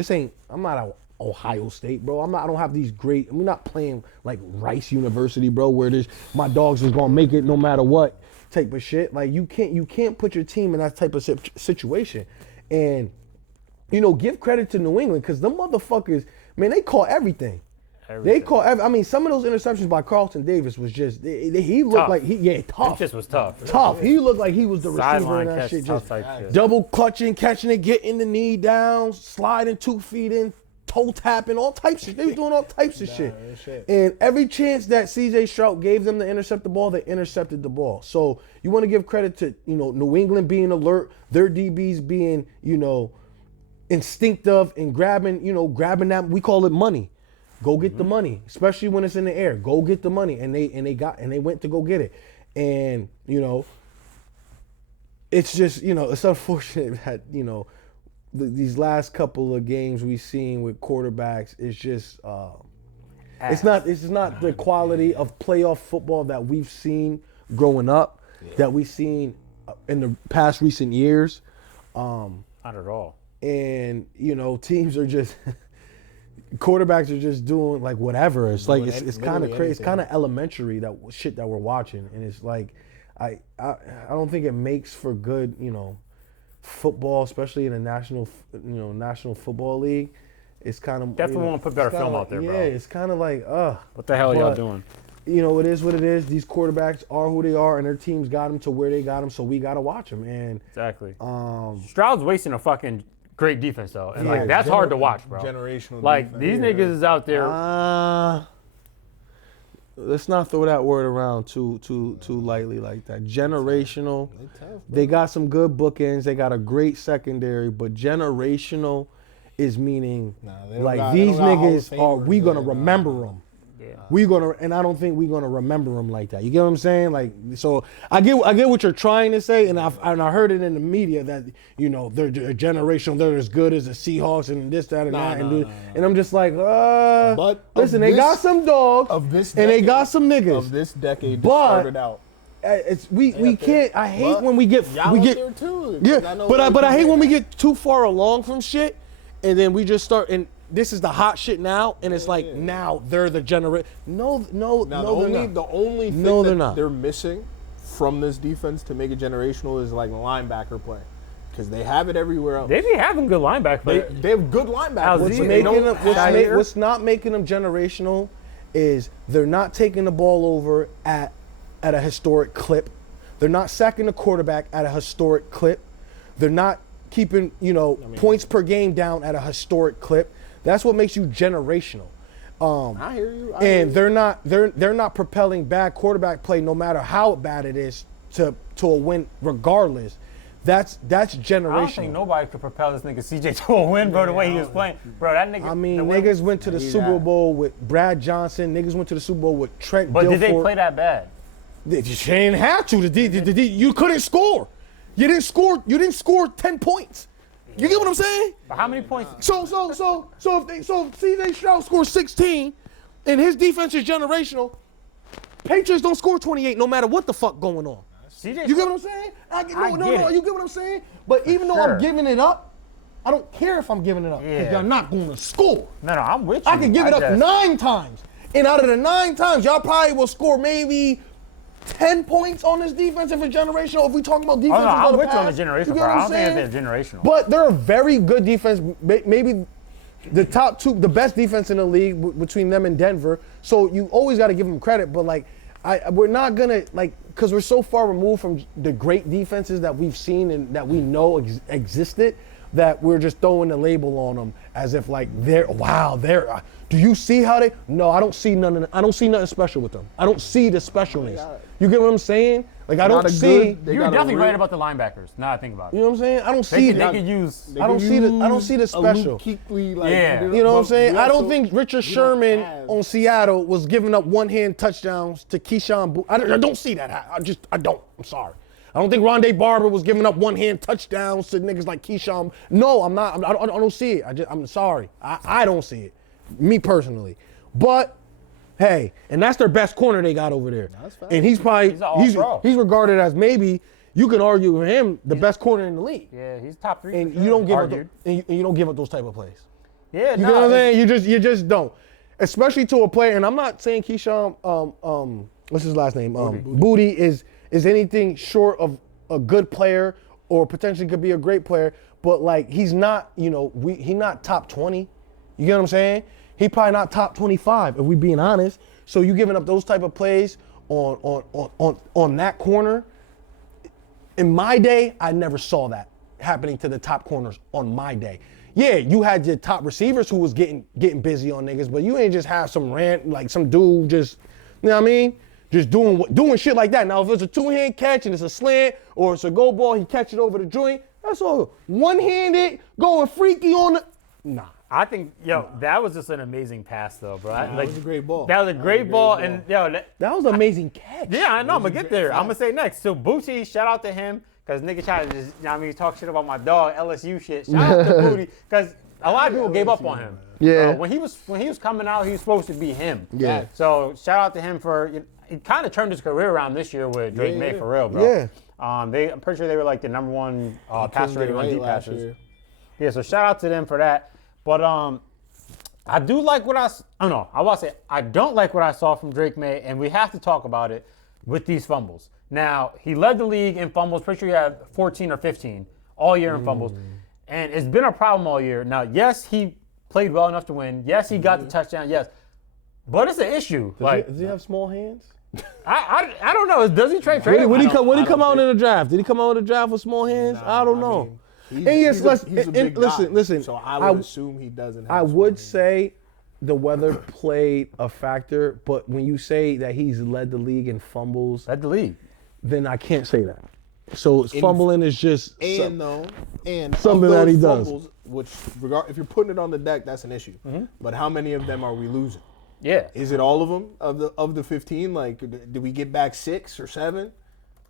I'm not at Ohio State, bro. I don't have these great. We're not playing like Rice University, bro, where my dogs is gonna make it no matter what type of shit. Like you can't put your team in that type of situation, and give credit to New England because them motherfuckers, man, they call everything. They call. I mean, some of those interceptions by Carlton Davis was just. He looked Tough. like tough. It just was tough. Tough. He looked like he was the receiver Sideline in that catch, shit. tough Just type shit. double clutching, catching it, getting the knee down, sliding 2 feet in, toe tapping, all types of shit. They were doing all types of shit. And every chance that CJ Stroud gave them to intercept the ball, they intercepted the ball. So you want to give credit to New England being alert, their DBs being instinctive and grabbing that, we call it money. Go get the money, especially when it's in the air. Go get the money, and they went to go get it, and it's just it's unfortunate that these last couple of games we've seen with quarterbacks is just it's not the quality of playoff football that we've seen growing up, that we've seen in the past recent years. Not at all. And teams are just quarterbacks are just doing like whatever. It's like it's kind of crazy. It's kind of elementary that shit that we're watching, and it's like I don't think it makes for good football, especially in a national football league. It's kind of Definitely want to put better film out there, bro. Yeah, it's kind of like What the hell are y'all doing? It is what it is. These quarterbacks are who they are, and their teams got them to where they got them. So we gotta watch them. And Exactly. Stroud's wasting a fucking great defense though, and Yeah, like that's hard to watch, bro. Generational. Like defense. these niggas is out there. let's not throw that word around too lightly like that. Generational. They got some good bookends. They got a great secondary, but generational is meaning these niggas are we gonna remember them. And I don't think we're gonna remember them like that. You get what I'm saying? Like, so I get what you're trying to say, and I heard it in the media that they're generational, they're as good as the Seahawks and this, that, and that, and I'm just like, But listen, they got some dogs of this and they got some niggas of this decade. But Started out. It's we can't. I hate when we get Y'all there too. yeah, but I hate when we get too far along from shit, and then we just start and. This is the hot shit now, and it's like now they're the generation. No, they're not. The only thing that they're missing from this defense to make it generational is like linebacker play, because they have it everywhere else. They be having good linebackers. They have good linebackers. What's not making them generational is they're not taking the ball over at a historic clip. They're not sacking the quarterback at a historic clip. They're not keeping points per game down at a historic clip. That's what makes you generational. I hear you. They're not propelling bad quarterback play no matter how bad it is to a win regardless. That's generational. I don't think nobody could propel this nigga CJ to a win, bro, the way he was playing. Bro, that nigga. I mean, niggas went to the Super Bowl with Brad Johnson. Niggas went to the Super Bowl with Trent Dilfer. But did they play that bad? They just didn't have to. You couldn't score. You didn't score 10 points. You get what I'm saying? But how many points? So if CJ Stroud scores 16 and his defense is generational, Patriots don't score 28 no matter what the fuck going on. You get what I'm saying? You get what I'm saying? But even though I'm giving it up, I don't care if I'm giving it up because y'all not going to score. No, I'm with you. I can give it up 9 times. And out of the 9 times, y'all probably will score maybe 10 points on this defense if it's generational. If we talking about defense, I'm with you on the generational part. I don't think they're generational. But they're a very good defense. Maybe the top two, the best defense in the league between them and Denver. So you always got to give them credit. But like, we're not gonna because we're so far removed from the great defenses that we've seen and that we know existed, that we're just throwing the label on them as if like they're. Do you see how they? No, I don't see nothing. I don't see nothing special with them. I don't see the specialness. You get what I'm saying? Like I don't see. You're definitely right about the linebackers. Now I think about it. You know what I'm saying? I don't see. They could use. I don't see the special. Yeah. You know what I'm saying? I don't think Richard Sherman on Seattle was giving up one-hand touchdowns to Keyshawn. I don't see that. I don't. I'm sorry. I don't think Rondé Barber was giving up one-hand touchdowns to niggas like Keyshawn. No, I'm not. I don't see it. I'm sorry. I don't see it. Me personally. But hey, and that's their best corner they got over there. And he's probably he's regarded as maybe you can argue with him the best corner in the league. Yeah, he's top 3. And you don't give up and you don't give up those type of plays. Yeah, you know what I'm saying? You just don't. Especially to a player, and I'm not saying Keyshawn what's his last name? Booty is anything short of a good player or potentially could be a great player, but like he's not, he's not top 20. You get what I'm saying? He probably not top 25 if we being honest. So you giving up those type of plays on that corner. In my day, I never saw that happening to the top corners on my day. Yeah, you had your top receivers who was getting busy on niggas, but you ain't just have some some dude just, you know what I mean? Just doing shit like that. Now, if it's a two-hand catch and it's a slant or it's a go ball, he catch it over the joint, that's all. One-handed, going freaky on the, nah. I think, that was just an amazing pass, though, bro. That was a great ball. That was a great ball, and that was an amazing catch. Yeah, I know. I'm gonna get there. I'm gonna say next. So Booty, shout out to him, cause nigga tried to just, talk shit about my dog, LSU shit. Shout out to Booty, cause a lot of people gave up on him. Yeah. When he was coming out, he was supposed to be him. Yeah. So shout out to him for he kind of turned his career around this year with Drake May for real, bro. Yeah. I'm pretty sure they were like the number one passer rating on deep passes. Year. Yeah. So shout out to them for that. But I do like what I don't like what I saw from Drake May, and we have to talk about it with these fumbles. Now, he led the league in fumbles. Pretty sure he had 14 or 15 all year in fumbles. And it's been a problem all year. Now, yes, he played well enough to win. Yes, he got the touchdown. Yes. But it's an issue. Does he have small hands? I don't know. Does he trade? When he come out in the draft? Did he come out in the draft with small hands? I don't know. He's a big guy, listen. So I would assume he doesn't have I would say the weather played a factor, but when you say that he's led the league in fumbles, then I can't say that. So fumbling is just something that he does. Which, if you're putting it on the deck, that's an issue. But how many of them are we losing? Yeah. Is it all of them of the 15? Like, did we get back 6 or 7?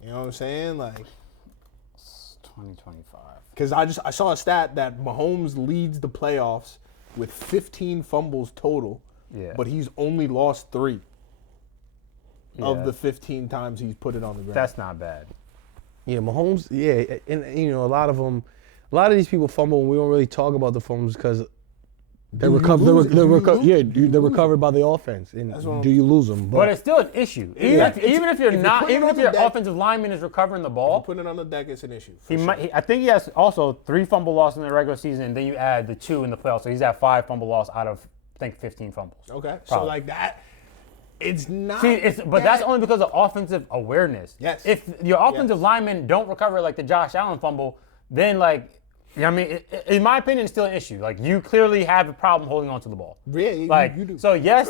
You know what I'm saying? Like 2025. Because I saw a stat that Mahomes leads the playoffs with 15 fumbles total, but he's only lost 3 of the 15 times he's put it on the ground. That's not bad. Yeah, Mahomes. Yeah, and a lot of these people fumble, and we don't really talk about the fumbles because they're recovered by the offense. And do you lose them? But it's still an issue. Even if your offensive lineman is recovering the ball, putting it on the deck, it's an issue. I think he has also 3 fumble losses in the regular season, and then you add the 2 in the playoffs. So he's at 5 fumble loss out of, I think, 15 fumbles. Okay, so like that, it's not. But that's only because of offensive awareness. Yes. If your offensive linemen don't recover like the Josh Allen fumble, then in my opinion, it's still an issue. Like, you clearly have a problem holding on to the ball. Yeah, you do. So yes,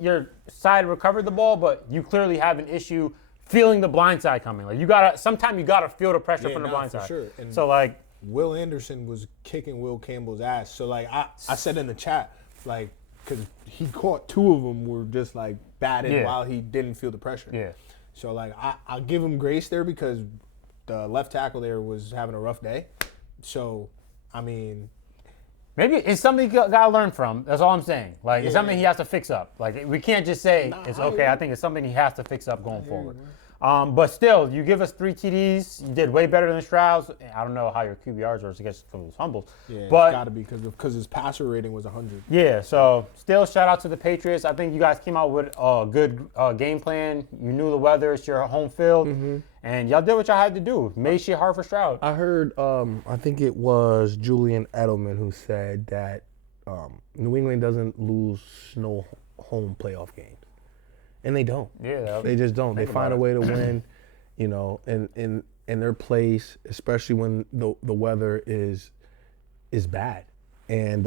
your side recovered the ball, but you clearly have an issue feeling the blind side coming. Like, sometimes you gotta feel the pressure from the blind side. Sure. And so Will Anderson was kicking Will Campbell's ass. So I said in the chat, because he caught 2 of them were just batted while he didn't feel the pressure. Yeah. So I'll give him grace there because the left tackle there was having a rough day. So, I mean, maybe it's something you gotta learn from. That's all I'm saying. It's something he has to fix up. We can't just say it's okay. I think it's something he has to fix up going forward. But still, you give us 3 TDs. You did way better than Strauss. I don't know how your QBRs were against some of those fumbles. Yeah, but it's got to be because his passer rating was 100. Yeah, so still shout out to the Patriots. I think you guys came out with a good game plan. You knew the weather. It's your home field. And y'all did what y'all had to do. Made shit hard for Stroud. I heard, I think it was Julian Edelman who said that New England doesn't lose no home playoff games, and they don't. Yeah, They just don't. They find a way to win, in their place, especially when the weather is bad. And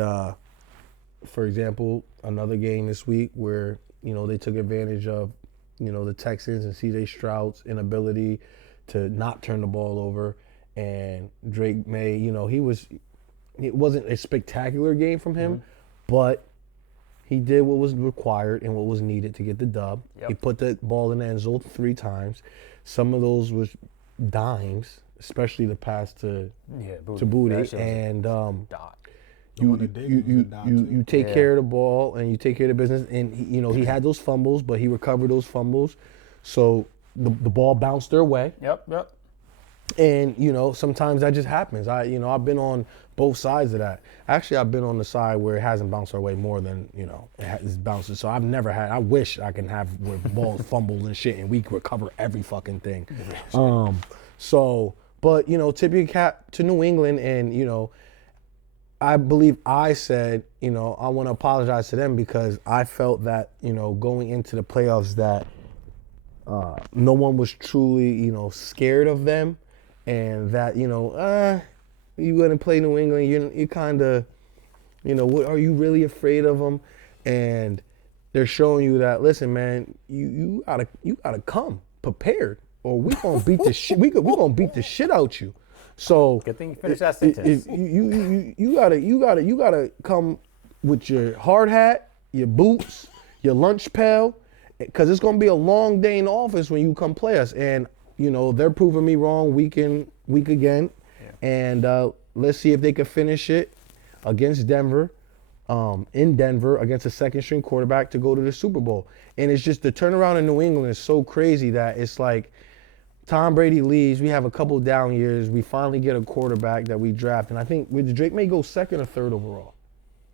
for example, another game this week where they took advantage of the Texans and C.J. Stroud's inability to not turn the ball over, and Drake May, it wasn't a spectacular game from him, but he did what was required and what was needed to get the dub. Yep. He put the ball in the end zone 3 times. Some of those was dimes, especially the pass to Booty. And you take care of the ball and you take care of the business. And he had those fumbles, but he recovered those fumbles. So the ball bounced their way. Yep. And sometimes that just happens. I've been on both sides of that. Actually, I've been on the side where it hasn't bounced our way more than it bounces. So I've never had. I wish I can have where balls fumbled and shit, and we recover every fucking thing. But tip your cap to New England, and I believe I said I want to apologize to them because I felt that going into the playoffs that no one was truly scared of them. And that, you gonna play New England, you kind of, what are you really afraid of them? And they're showing you that, listen, man, you gotta come prepared, or we gonna beat the shit. We gonna beat the shit out you. So good thing you finished that sentence. You gotta come with your hard hat, your boots, your lunch pail, because it's gonna be a long day in the office when you come play us. And they're proving me wrong week again. Yeah. And let's see if they can finish it against Denver, in Denver, against a second-string quarterback to go to the Super Bowl. And it's just the turnaround in New England is so crazy that it's like Tom Brady leaves. We have a couple down years. We finally get a quarterback that we draft. And I think Drake may go second or third overall.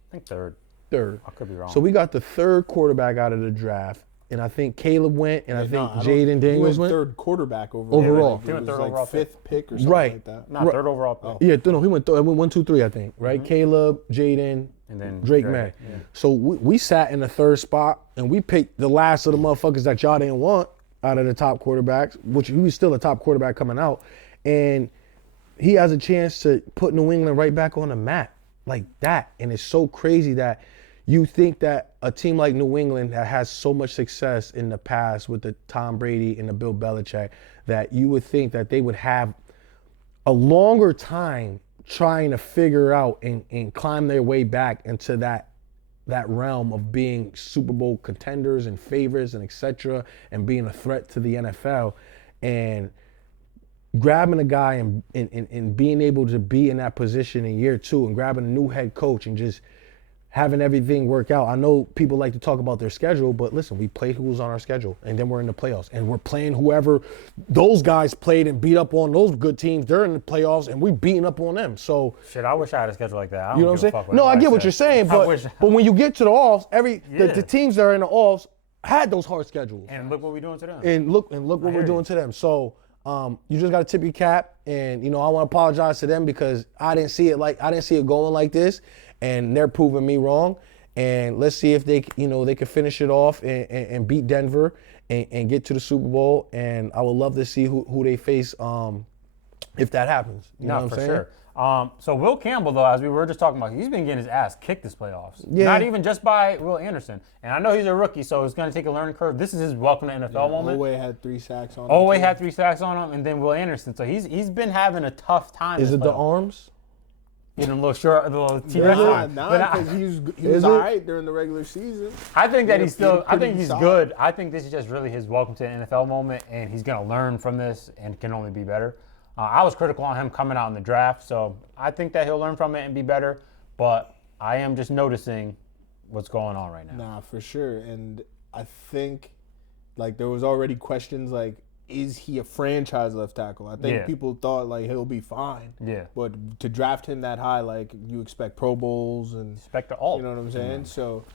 I think third. Third. I could be wrong. So we got the third quarterback out of the draft. And I think Caleb went, and I think Jaden Daniels went. Third quarterback overall. He went third like overall fifth pick or something like that. Not third overall pick. Oh. Yeah, no, he went 1, 2, 3, I think, right? Caleb, Jaden, and then Drake May. Yeah. So we sat in the third spot, and we picked the last of the motherfuckers that y'all didn't want out of the top quarterbacks, which he was still a top quarterback coming out. And he has a chance to put New England right back on the map like that. And it's so crazy that you think that a team like New England that has so much success in the past with the Tom Brady and the Bill Belichick, that you would think that they would have a longer time trying to figure out and climb their way back into that realm of being Super Bowl contenders and favorites and et cetera, and being a threat to the NFL. And grabbing a guy and being able to be in that position in year 2 and grabbing a new head coach and just having everything work out. I know people like to talk about their schedule, but listen, we played who was on our schedule, and then we're in the playoffs, and we're playing whoever those guys played and beat up on those good teams during the playoffs, and we beating up on them. So shit, I wish I had a schedule like that. I don't you know what I'm saying? No, I get what you're saying, but when you get to the offs, the teams that are in the offs had those hard schedules. And look what we're doing to them. And look what we're doing to them. So you just got to tip your cap, and I want to apologize to them because I didn't see it going like this. And they're proving me wrong. And let's see if they can finish it off and beat Denver and get to the Super Bowl. And I would love to see who they face if that happens. You know what I'm saying? Sure. So Will Campbell, though, as we were just talking about, he's been getting his ass kicked this playoffs. Yeah. Not even just by Will Anderson. And I know he's a rookie, so it's going to take a learning curve. This is his welcome to NFL moment. Oweh had 3 sacks on him. Oweh had 3 sacks on him, and then Will Anderson. So he's been having a tough time. Is it the arms? You know, a little short, a little T-Rex. Because he was all right during the regular season. I think that he's still. I think he's good. I think this is just really his welcome to the NFL moment, and he's going to learn from this and can only be better. I was critical on him coming out in the draft, so I think that he'll learn from it and be better. But I am just noticing what's going on right now. Nah, for sure. And I think, like, there was already questions like, is he a franchise left tackle? I think people thought like he'll be fine. Yeah. But to draft him that high, like you expect Pro Bowls and expect the alt. You know what I'm saying? So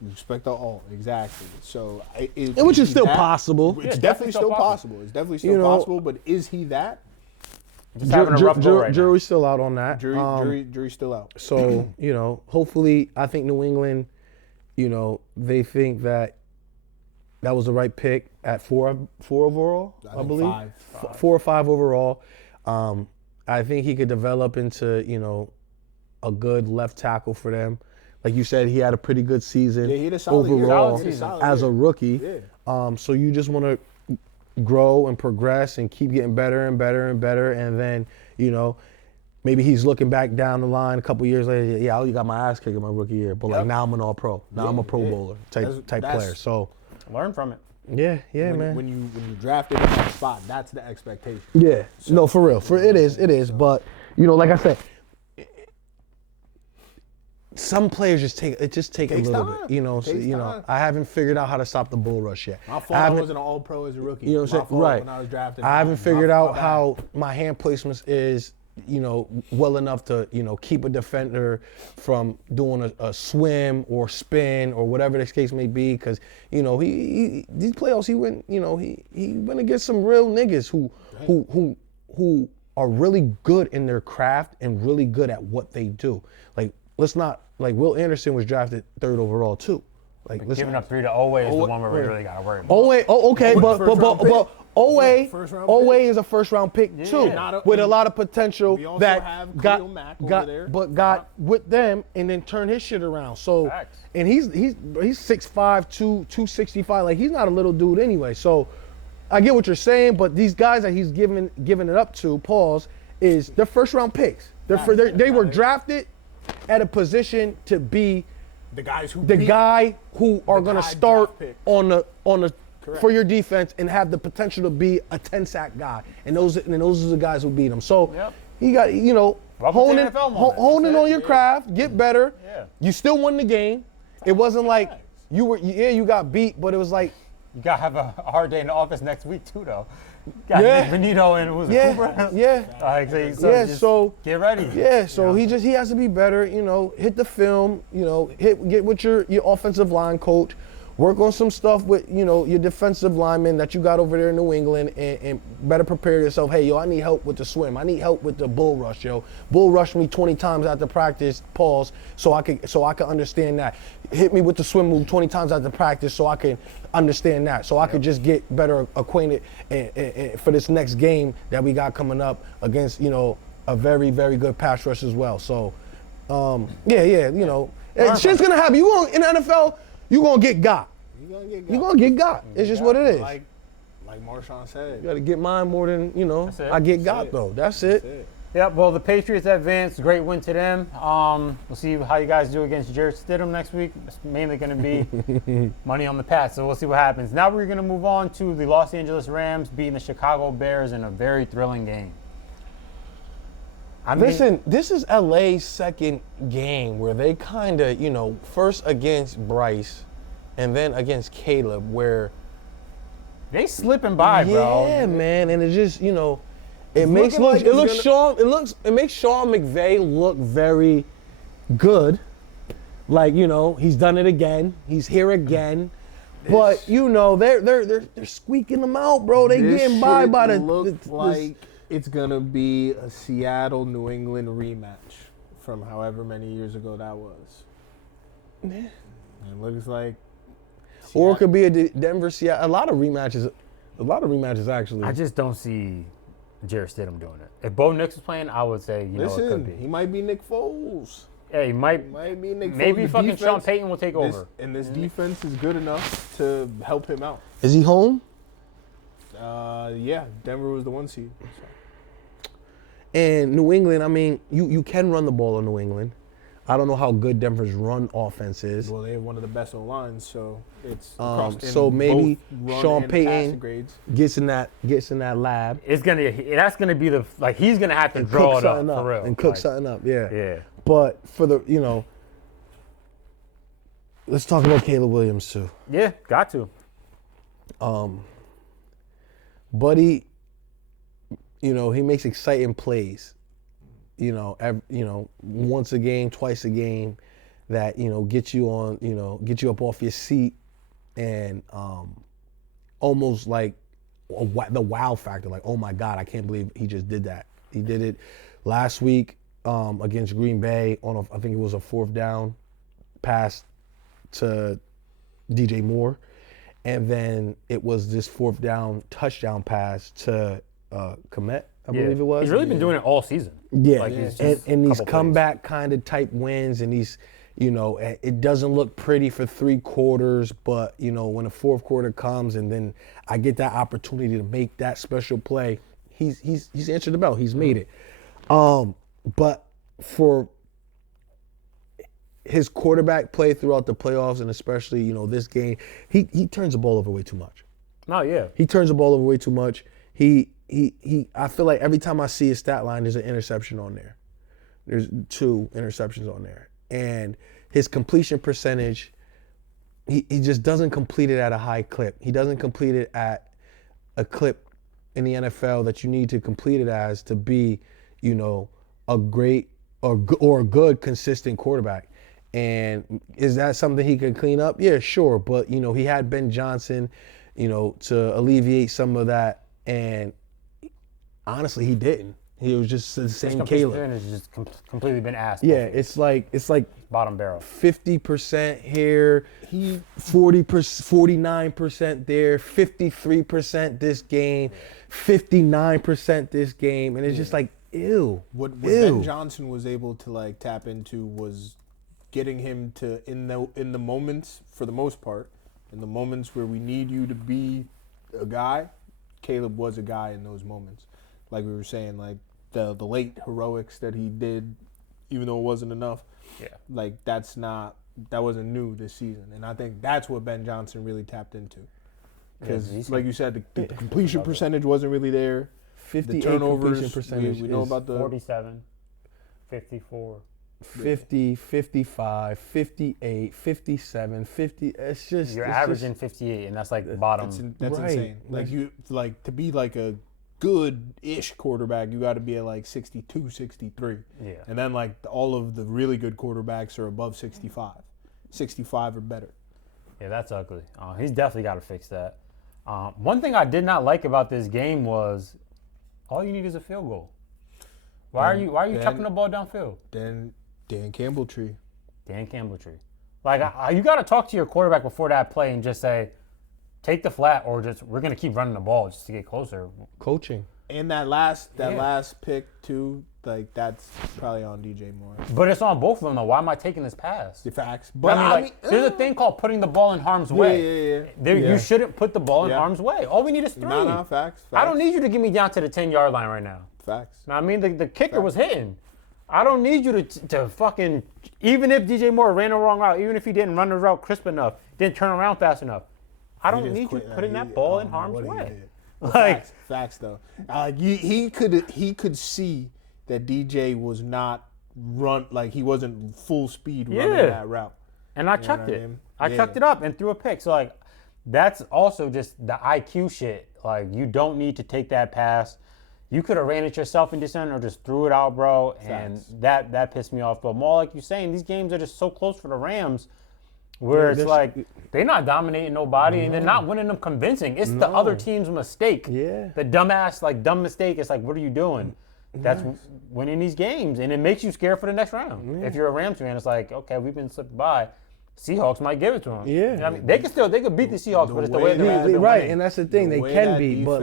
you expect the alt, exactly. So which is still possible. It's definitely still possible. It's definitely still possible. But is he that? Just having a rough go right now. Jury's still out on that. Jury's still out. So, hopefully, I think New England, they think that was the right pick at four overall, I believe. Five. 4 or 5 overall. I think he could develop into, a good left tackle for them. Like you said, he had a pretty good season overall as a rookie. Yeah. So you just want to grow and progress and keep getting better and better and better. And then, maybe he's looking back down the line a couple years later. Yeah, I only got my ass kicked in my rookie year, but now I'm an all-pro. Now I'm a Pro Bowler type player. So learn from it. Yeah, man. When you drafted in that spot, that's the expectation. Yeah, no, for real. It is. But like I said, some players just take a little bit. I haven't figured out how to stop the bull rush yet. My fault. I wasn't an all-pro as a rookie. You know what I'm saying? Right. When I was drafted, I haven't figured out how my hand placements is. Well enough to, keep a defender from doing a swim or spin or whatever the case may be. Because, he these playoffs, he went against some real niggas who are really good in their craft and really good at what they do. Will Anderson was drafted 3rd overall too. Giving up 3 to Owe is the one where we really got to worry about. Okay, but Owe is a first-round pick too, with a lot of potential that got with them and then turned his shit around. So, and he's 6'5", 265. Like, he's not a little dude anyway. So, I get what you're saying, but these guys that he's giving it up to, is they're first-round picks. They were drafted at a position to be the guys who are going to start on the for your defense and have the potential to be a 10-sack guy, and those are the guys who beat him. So he got honing on your craft, get better. Yeah. You still won the game. It wasn't like you got beat, but it was like you gotta have a hard day in the office next week too, though. Got Benito and was it Cooper? Yeah. So get ready. Yeah. So he has to be better. Hit the film. Get with your offensive line coach. Work on some stuff with, your defensive linemen that you got over there in New England and better prepare yourself. Hey, I need help with the swim. I need help with the bull rush, Bull rush me 20 times after practice, so I can understand that. Hit me with the swim move 20 times after practice so I can understand that. So I could just get better acquainted and for this next game that we got coming up against, a very, very good pass rush as well. So, shit's going to happen. In the NFL, you're going to get got. You're going to get got. It's just what it is. Like Marshawn said. You got to get mine more than, I get got, though. That's it. Yeah, well, the Patriots advanced. Great win to them. We'll see how you guys do against Jarrett Stidham next week. It's mainly going to be money on the pass, so we'll see what happens. Now we're going to move on to the Los Angeles Rams beating the Chicago Bears in a very thrilling game. Listen, this is LA's second game where they kind of, first against Bryce and then against Caleb, where they slipping by, bro. Yeah, man, and it just, it makes Sean McVay look very good. Like, he's done it again. He's here again. But they're squeaking them out, bro. They getting by the look like it's gonna be a Seattle New England rematch from however many years ago that was. Yeah. It looks like Seattle. Or it could be a Denver Seattle. A lot of rematches actually. I just don't see Jarrett Stidham doing it. If Bo Nix was playing, I would say, it could be. He might be Nick Foles. Yeah, he might be Nick Foles. Maybe fucking Sean Payton will take over. And this defense is good enough to help him out. Is he home? Yeah, Denver was the 1 seed. So. And New England, you can run the ball in New England. I don't know how good Denver's run offense is. Well, they have one of the best O-lines, so it's so maybe Sean Payton gets in that lab. That's gonna be he's gonna have to draw it up for real and cook something up. Yeah. But for the let's talk about Caleb Williams too. Yeah, got to. Buddy, he makes exciting plays. Once a game, twice a game, that get you up off your seat, and almost like the wow factor, like, oh my God, I can't believe he just did that. He did it last week against Green Bay on I think it was a 4th down pass to DJ Moore, and then it was this 4th down touchdown pass to Komet, I believe it was. He's really been doing it all season. Yeah, Like, he's and just these couple plays. comeback kind of type wins, and these, it doesn't look pretty for 3 quarters, but when the 4th quarter comes, and then I get that opportunity to make that special play, he's answered the bell. He's made it. But for his quarterback play throughout the playoffs, and especially this game, he turns the ball over way too much. Oh yeah. He turns the ball over way too much. I feel like every time I see his stat line, there's an interception on there. There's 2 interceptions on there. And his completion percentage, he just doesn't complete it at a high clip. He doesn't complete it at a clip in the NFL that you need to complete it as to be, a great or a good consistent quarterback. And is that something he can clean up? Yeah, sure. But, he had Ben Johnson, to alleviate some of that. And honestly, he didn't. He was just the same Caleb. Has just completely been asked. Yeah, it's like Bottom barrel. 50% here, 49% there, 53% this game, 59% this game, and it's just like, ew. What Ben Johnson was able to tap into was getting him to in the moments, for the most part, in the moments where we need you to be a guy. Caleb was a guy in those moments, like we were saying, like the late heroics that he did, even though it wasn't enough. Yeah. That wasn't new this season, and I think that's what Ben Johnson really tapped into. Because, like you said, the completion percentage wasn't really there. 58 the turnovers, completion percentage. we know about the 47, 54. 50, 55, 58, 57, 50. It's just You're averaging 58, and that's like bottom. That's Right. insane. To be like a good-ish quarterback, you got to be at 62, 63. Yeah. And then all of the really good quarterbacks are above 65. 65 or better. Yeah, that's ugly. He's definitely got to fix that. One thing I did not like about this game was all you need is a field goal. Why are you chucking the ball downfield? Then Dan Campbell tree. Dan Campbell tree. You got to talk to your quarterback before that play and just say, take the flat, or just we're gonna keep running the ball just to get closer. Coaching. And that last pick too, that's probably on DJ Moore. But it's on both of them though. Why am I taking this pass? The facts. But there's a thing called putting the ball in harm's way. Yeah. You shouldn't put the ball in harm's way. All we need is 3. No, facts. I don't need you to get me down to the 10-yard line right now. Facts. Now, the kicker was hitting. I don't need you to fucking, even if DJ Moore ran the wrong route, even if he didn't run the route crisp enough, didn't turn around fast enough, I don't need you putting that ball in harm's way. Facts though. He could see that DJ was not he wasn't full speed running that route. And I chucked it. I chucked it up and threw a pick. So that's also just the IQ shit. You don't need to take that pass. You could have ran it yourself in descent or just threw it out, bro. And that pissed me off. But more like you're saying, these games are just so close for the Rams where it's they're not dominating nobody and they're not winning them convincing. It's the other team's mistake. Yeah. The dumb mistake. It's what are you doing? That's winning these games. And it makes you scared for the next round. Yeah. If you're a Rams fan, it's okay, we've been slipped by. Seahawks might give it to them. Yeah. They could beat the Seahawks, but it's the way they're right, and that's the thing. They can beat, but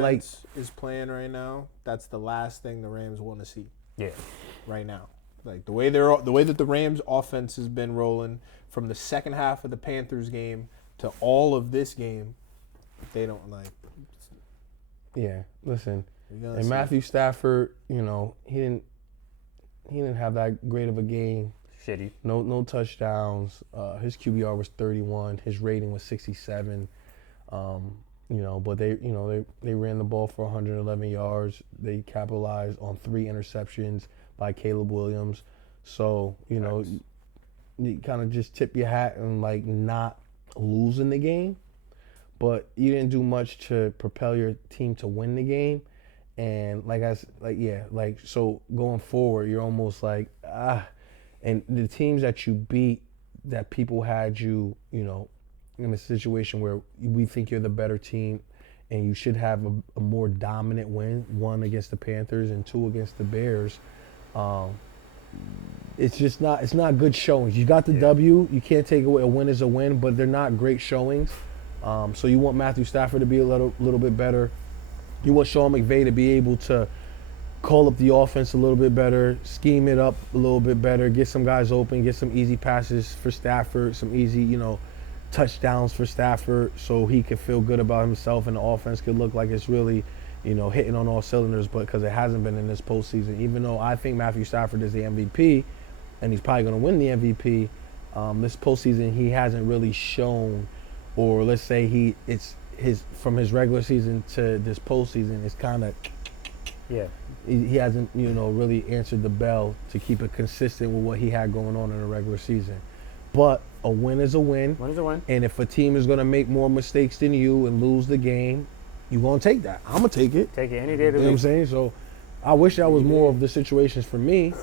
is playing right now, that's the last thing the Rams want to see. Yeah. Right now. The way that the Rams offense has been rolling from the second half of the Panthers game to all of this game, they don't Yeah, listen. And Matthew Stafford, he didn't have that great of a game. Shitty. No touchdowns. His QBR was 31. His rating was 67. But they ran the ball for 111 yards. They capitalized on 3 interceptions by Caleb Williams. So, you kind of just tip your hat and not losing the game. But you didn't do much to propel your team to win the game. And so going forward, you're almost and the teams that you beat, that people had you, in a situation where we think you're the better team, and you should have a more dominant win, 1 against the Panthers and 2 against the Bears. It's not good showings. You got the W. You can't take away a win is a win, but they're not great showings. So you want Matthew Stafford to be a little bit better. You want Sean McVay to be able to call up the offense a little bit better, scheme it up a little bit better, get some guys open, get some easy passes for Stafford, some easy, touchdowns for Stafford, so he could feel good about himself and the offense could look like it's really, hitting on all cylinders, but because it hasn't been in this postseason. Even though I think Matthew Stafford is the MVP, and he's probably going to win the MVP, this postseason he hasn't really shown, or let's say from his regular season to this postseason, it's kind of, he hasn't, really answered the bell to keep it consistent with what he had going on in the regular season. But a win is a win. Win is a win. And if a team is going to make more mistakes than you and lose the game, you're going to take that. I'm going to take it. Take it any day of the You know what I'm week. saying? So I wish that was more of the situations for me.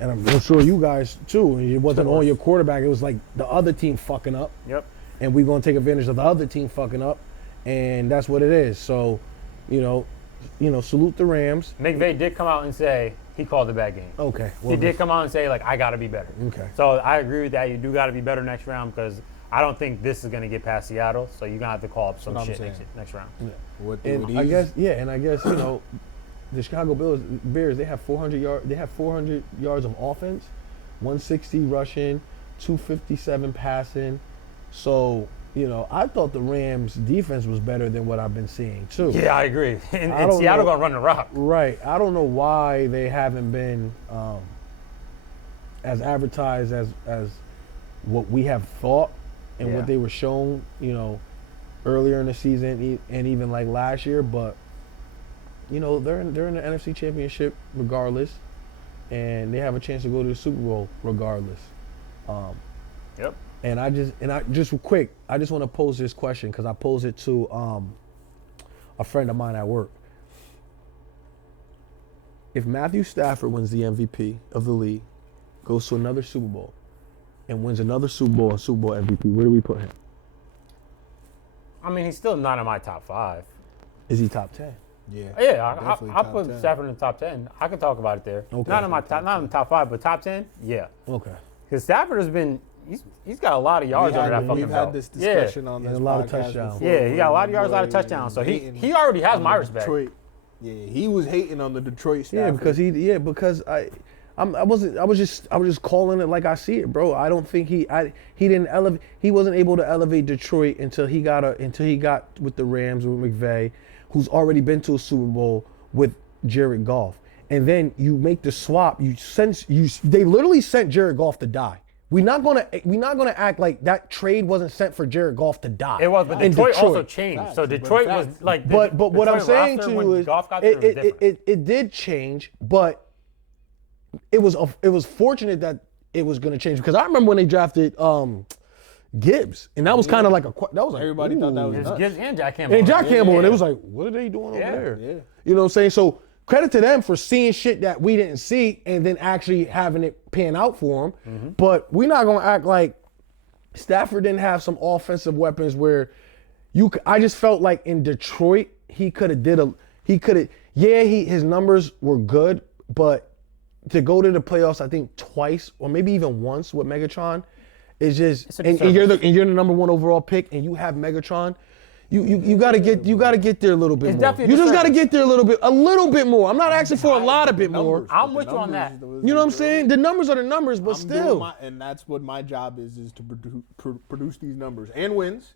And I'm sure you guys too. And it wasn't on your quarterback. It was like the other team fucking up. Yep. And we're going to take advantage of the other team fucking up. And that's what it is. So, salute the Rams. McVay did come out and say he called a bad game. Okay. He did come out and say, I got to be better. Okay. So I agree with that. You do got to be better next round because I don't think this is going to get past Seattle. So you're going to have to call up some That's what shit I'm saying. next round. And I guess, the Chicago Bears, they have 400 yards. They have 400 yards of offense, 160 rushing, 257 passing. So, I thought the Rams' defense was better than what I've been seeing too. Yeah, I agree. And I don't Seattle know. going to run the rock. Right. I don't know why they haven't been as advertised as what we have thought and what they were shown, earlier in the season and even like last year. But they're in the NFC Championship regardless, and they have a chance to go to the Super Bowl regardless. Yep. And I just quick, I just want to pose this question because I posed it to a friend of mine at work. If Matthew Stafford wins the MVP of the league, goes to another Super Bowl, and wins another Super Bowl and Super Bowl MVP, where do we put him? I mean, he's still not in my top 5. Is he top 10? Yeah, definitely I top put 10. Stafford in the top 10. I can talk about it there. Okay. Not in my top, not in the top 5, but top 10. Yeah. Okay. Because Stafford has been, he's got a lot of yards under that fucking We've belt. had this discussion on this And a lot of podcast touchdowns. before. Yeah, he got a lot of yards, a lot of touchdowns. So he already has my respect. Detroit. Yeah, he was hating on the Detroit Stafford. Yeah, because I was just calling it like I see it, bro. I don't think he wasn't able to elevate Detroit until he got with the Rams with McVay, who's already been to a Super Bowl with Jared Goff. And then you make the swap, they literally sent Jared Goff to die. We're not gonna act like that trade wasn't sent for Jared Goff to die. It was, but Detroit also changed. So Detroit was like. But what I'm Detroit saying roster to when you is Goff got there was different. it did change, but it was fortunate that it was going to change because I remember when they drafted Gibbs, and that was kind of like Everybody thought that was It's nuts. Gibbs and Jack Campbell. and Jack Campbell, and Yeah. it was like, what are they doing over there? Yeah. You know what I'm saying? So credit to them for seeing shit that we didn't see and then actually having it pan out for them. But we're not gonna act like Stafford didn't have some offensive weapons where I just felt like in Detroit he could have his numbers were good, but to go to the playoffs I think twice or maybe even once with Megatron is just and you're the number 1 overall pick and you have Megatron. You gotta get there a little bit It's more. definitely You just a gotta get there a little bit more. I'm not asking for a lot of bit more. I'm with you on that. You know what I'm saying? The numbers are the numbers, but still. And that's what my job is to produce these numbers and wins.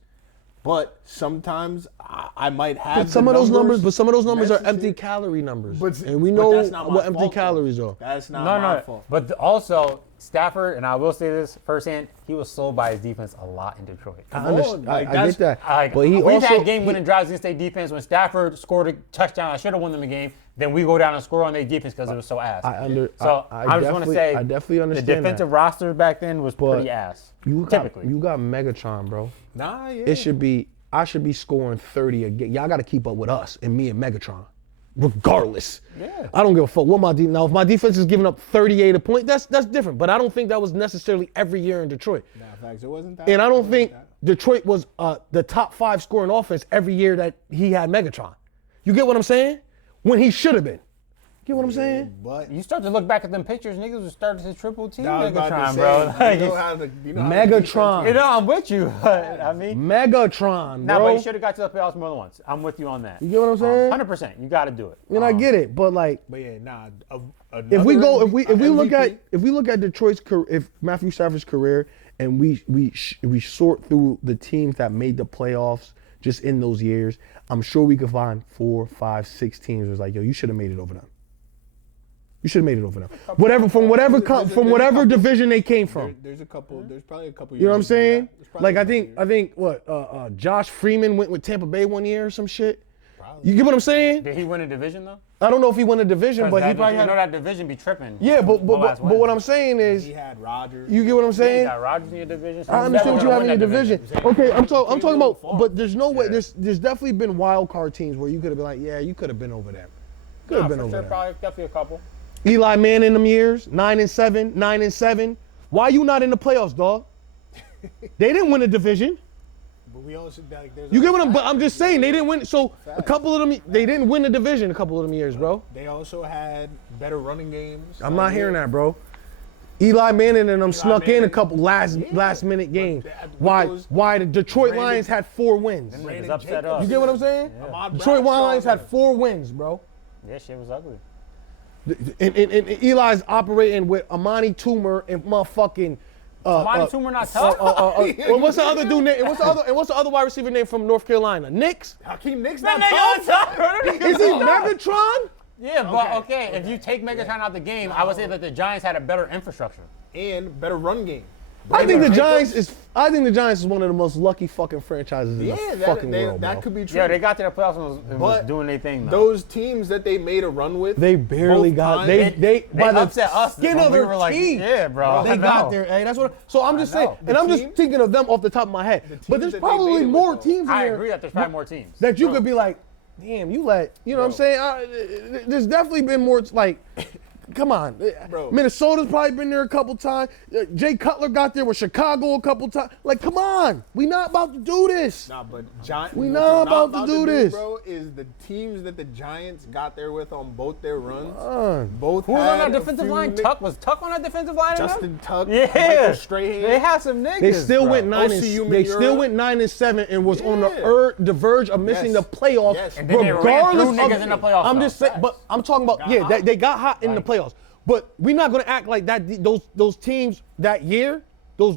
But sometimes I might have Some of those numbers are necessary. empty calorie numbers. And we but know that's not my what empty fault, though. calories are. That's not No, my no. fault. But also Stafford, and I will say this firsthand, he was sold by his defense a lot in Detroit. I understand. like, I that's- get that. Like, But he we've also had game-winning drives against their defense when Stafford scored a touchdown. I should have won them the game. Then we go down and score on their defense because it was so ass. I just want to say I definitely understand the defensive roster back then was pretty ass. You got Megatron, bro. Nah, yeah. I should be scoring 30 a game. Y'all got to keep up with us and me and Megatron, regardless. Yeah. I don't give a fuck what my defense. Now, if my defense is giving up 38 a point, that's different. But I don't think that was necessarily every year in Detroit. Nah, facts. It wasn't that. And I don't think Detroit was the top 5 scoring offense every year that he had Megatron. You get what I'm saying? When he should have been. Get what I'm saying? But You start to look back at them pictures, niggas was starting to triple team I was about to Megatron, say, bro. Like, you know how to Megatron. you know, I'm with you, but I mean, Megatron, nah, but bro. you should have got to the playoffs more than once. I'm with you on that. You get what I'm saying? 100%. You got to do it. And I get it, but like, But yeah, nah. if we look MVP, at Detroit's career, if Matthew Stafford's career, and we sort through the teams that made the playoffs just in those years, I'm sure we could find 4, 5, 6 teams who's like, yo, you should have made it over them. You should have made it over them. From whatever division they came from. there's a couple. There's probably a couple. You know what I'm years saying? there's probably Like a couple years. I think Josh Freeman went with Tampa Bay one year or some shit. Probably. You get what I'm saying? Did he win a division, though? I don't know if he won a division, but he probably you know had. that division be tripping. Yeah, but last what win. I'm saying is, He had Rodgers. you get what I'm You saying? got Rodgers in your division. So I he's understand what you definitely have in your gonna win division. that Okay, I'm talking Came a little about, far. but there's no way. There's definitely been wild card teams where you could have been like, yeah, you could have been over them. Could have Nah, been for over sure, them. probably definitely a couple. Eli Manning in them years, 9-7, 9-7. Why you not in the playoffs, dog? They didn't win a division. But we also like. There's You get other what I'm? But I'm just saying they didn't win. So a Facts. couple of them, they didn't win the division. A couple of them years, bro. They also had better running games. I'm not hearing that, bro. Eli Manning and them snuck in a Manning. couple last minute games. with Why the Detroit Brandon- Lions had 4 wins? Niggas Brandon upset Jacobs. us. You get what I'm saying? Ahmad Detroit Bradshaw Lions had there. 4 wins, bro. Yeah, shit was ugly. And Eli's operating with Amani Toomer and motherfucking. Amani Toomer not tough. Well, what's the other dude name? What's the other wide receiver name from North Carolina? Knicks? Hakeem Nicks That not nigga tough. on top. Is he Megatron? Yeah, but okay, if you take Megatron out the game, I would say that the Giants had a better infrastructure. And better run game. I think the Jacobs? Giants is one of the most lucky fucking franchises in Yeah, the that, fucking they, world, that bro. could be true. Yeah, they got to the playoffs and was But doing their thing, though. Those teams that they made a run with, They barely both got times- they by the upset us skin when of we their were like, teeth. yeah, bro. They I got know. there. Hey, that's what. So I'm just saying, know. and I'm The just team- thinking of them off the top of my head. But teams there's that they probably made it more with, though. teams in I there agree that there's probably more teams. that you could be like, damn, you let. You know what I'm saying? There's definitely been more. Like, come on, Bro. Minnesota's probably been there a couple times. Jay Cutler got there with Chicago a couple times. Like, come on, we not about to do this. Nah, but We what not you're about to do this. bro. Is the teams that the Giants got there with on both their runs? on. Both Who was had on that a defensive few line? ni- Tuck was Tuck on that defensive line? Justin Tuck, Yeah. Michael Strahan. They had some niggas. They still bro. went 9 OCU and they Manura. still went 9-7 and was on Yeah. the verge of missing Yes. the playoffs. Yes. And then they ran through regardless niggas of, in the playoffs, I'm though. just saying, but I'm talking about they got hot in the playoffs. But we're not gonna act like that. Those teams that year, those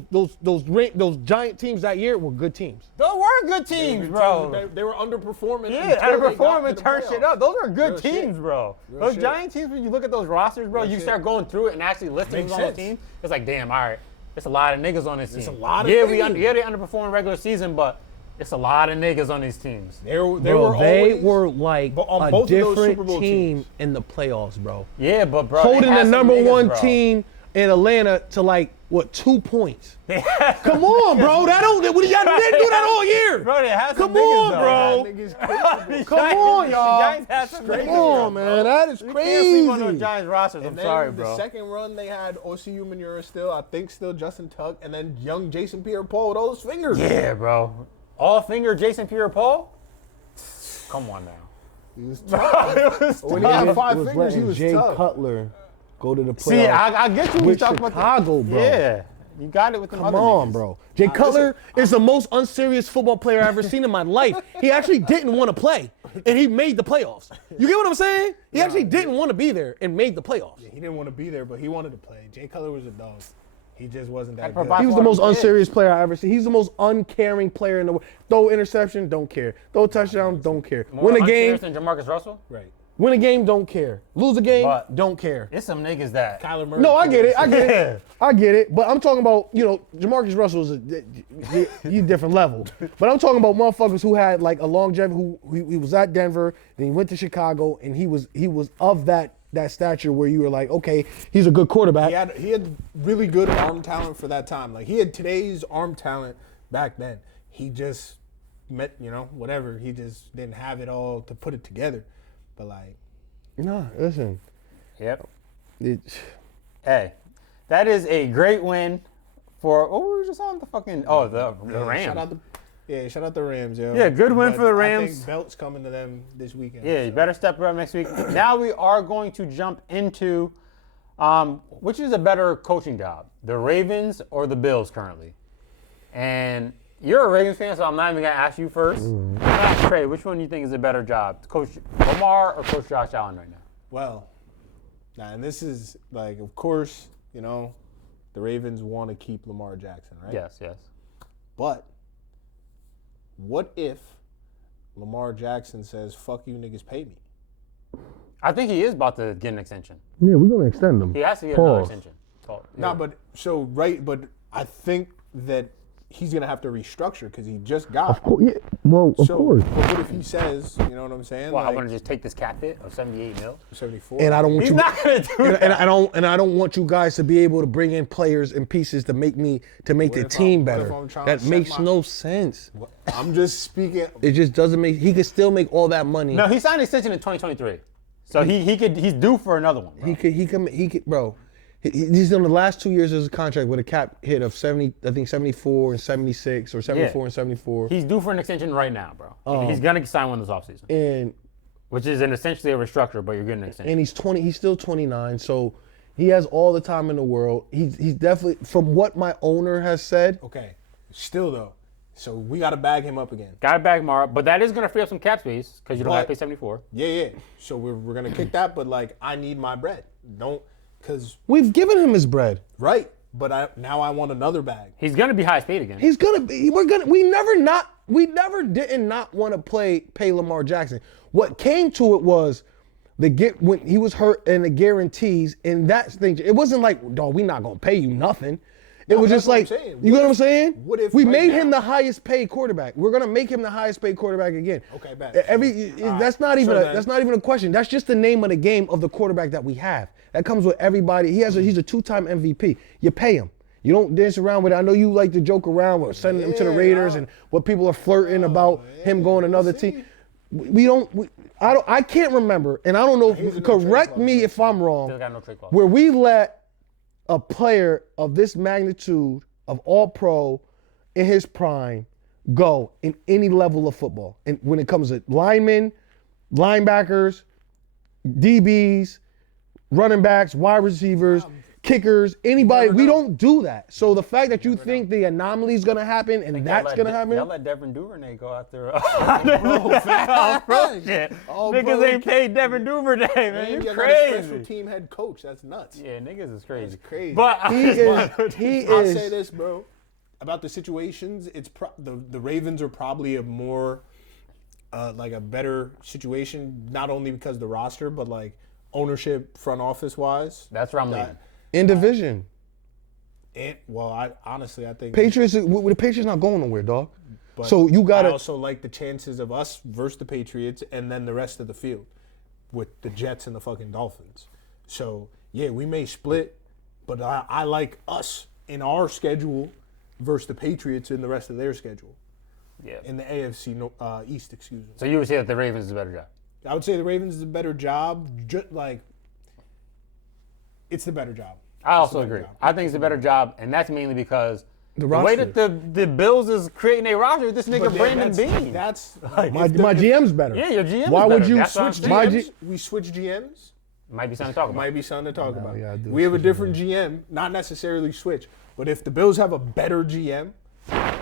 giant teams that year were good teams. Those were good teams, bro. They were underperforming. Yeah, until they got underperform to and the turn shit up. playoffs. Those are good Real teams, shit. bro. Real Those shit. Giant teams, when you look at those rosters, bro, Real you shit. start going through it and actually listing Makes who's on the sense. team. It's like, damn, all right, it's a lot of niggas on this team. a lot of yeah, niggas. they underperformed regular season, but it's a lot of niggas on these teams. They Bro, were they always, were like but on a both of those different Super Bowl team teams. in the playoffs, bro. Yeah, but bro, Holding they the had some number niggas, one bro. team in Atlanta to like what 2 points? Come on, bro. That don't. Y'all didn't do that all year. Bro, they had some Come on, niggas, bro. Niggas capable. Come on, The y'all. Giants had some niggas, Come on, bro. man. That is You can't sleep on those crazy. Giants rosters. I'm And then sorry, the bro. second run, they had OCU Manura still, I think still Justin Tuck, and then young Jason Pierre-Paul with all those fingers. Yeah, bro. All finger Jason Pierre-Paul? Come on now. He was tough. When he had 5 was fingers, he letting was Jay tough. Cutler go to the playoffs. See, I get you when you with talk about Chicago, the, bro. Yeah, you got it with them Come other on, niggas. bro. Jay Cutler is the most unserious football player I've ever seen in my life. He actually didn't want to play, and he made the playoffs. You get what I'm saying? He actually didn't want to be there and made the playoffs. He didn't want to be there, but he wanted to play. Jay Cutler was a dog. He just wasn't that good. provide- He was the most Yeah. unserious player I ever seen. He's the most uncaring player in the world. Throw interception, don't care. Throw touchdown, don't care. More Win a game, unserious than Jamarcus Russell? Right. win a game, don't care. Lose a game, But- don't care. It's some niggas that. Kyler Murray. No, I get it. I get Yeah. it. I get it. But I'm talking about, Jamarcus Russell is a different level. But I'm talking about motherfuckers who had like a longevity. Who he was at Denver, then he went to Chicago, and he was of that stature where you were like, okay, he's a good quarterback. He had really good arm talent for that time. Like he had today's arm talent back then. He just met, whatever. He just didn't have it all to put it together. But like, Nah, listen. Yep. It, Hey, that is a great win for, we were just on the fucking, the Rams. Shout out the Rams, yo. Yeah, good win But for the I Rams. think belt's coming to them this weekend. Yeah, you better step it up next week. Now we are going to jump into which is a better coaching job, the Ravens or the Bills currently? And you're a Ravens fan, so I'm not even going to ask you first. I'm going to ask Trey, which one do you think is a better job, Coach Lamar or Coach Josh Allen right now? Well, and this is, like, of course, the Ravens want to keep Lamar Jackson, right? Yes. But what if Lamar Jackson says, fuck you niggas, pay me? I think he is about to get an extension. Yeah, we're gonna extend him. He has to get another extension. No, but I think that he's gonna have to restructure because he just got. Of course, yeah. Well, of course. But what if he says, you know what I'm saying? Well, I want to just take this cap hit of 78 mil. 74. And I don't want He's you. not gonna do that. And I don't want you guys to be able to bring in players and pieces to make the team better. That makes no sense. I'm just speaking. It just doesn't make. He could still make all that money. No, he signed an extension in 2023, so he's due for another one. Bro. He could, bro. He's done the last 2 years of his contract with a cap hit of 70, I think 74 and 76 or 74 and 74. He's due for an extension right now, bro. He's gonna sign one this offseason, And which is essentially a restructure, but you're getting an extension. and he's 20. He's still 29, so he has all the time in the world. He's definitely, from what my owner has said. Okay, still though, so we got to bag him up again. Got to bag Mara, but that is gonna free up some cap space because you don't have to pay 74. Yeah. So we're gonna kick that, but like I need my bread. Because We've given him his bread. right, but now I want another bag. He's gonna be highest paid again. He's gonna be. We never didn't not want to pay Lamar Jackson. What came to it was when he was hurt and the guarantees and that thing. It wasn't like, dog, we not gonna pay you nothing. It was that's just what I'm like, saying. you know what I'm saying? What if we right made now- him the highest paid quarterback? We're gonna make him the highest paid quarterback again. Okay, bet. That's not even So then- that's not even a question. That's just the name of the game of the quarterback that we have. That comes with everybody. He's a 2-time MVP. You pay him. You don't dance around with it. I know you like to joke around with sending him to the Raiders and what people are flirting about him going to another team. I can't remember, and I don't know. He's a no Correct trade me clause. if I'm wrong. Still got no trade clause. Where we let a player of this magnitude of all pro in his prime go in any level of football. And when it comes to linemen, linebackers, DBs, running backs, wide receivers, kickers, anybody, we don't do that. So the fact that you think the anomaly is going to happen and that's going to Y'all happen. let Devin Duvernay go out there. Bro, Shit. Oh, Niggas bro, ain't paid Devin Duvernay, man. And You you got a special crazy. team head coach. That's nuts. Yeah, niggas is crazy. That's crazy. But He I'll is. say this, bro. About the situations, it's the Ravens are probably a more like a better situation, not only because of the roster, but like ownership, front office wise. that's where I'm leaning. In division. And I honestly think Patriots, the Patriots not going nowhere, dog. but So you got I to. also like the chances of us versus the Patriots, and then the rest of the field with the Jets and the fucking Dolphins. So yeah, we may split, but I like us in our schedule versus the Patriots in the rest of their schedule. Yeah. In the AFC East, excuse me. So you would say that the Ravens is a better job. I would say the Ravens is a better job. It's the better job. I also agree. I think it's a better job, and that's mainly because the way roster. that the Bills is creating a roster, this nigga But yeah, Brandon that's- Bean. That's My GM's better. Yeah, your GM. Why is would better. you That's what I'm switch saying. my we switch GMs. Might be something to talk about. Might be something to talk about. yeah, I do We have a switch different GM, not necessarily switch, but if the Bills have a better GM,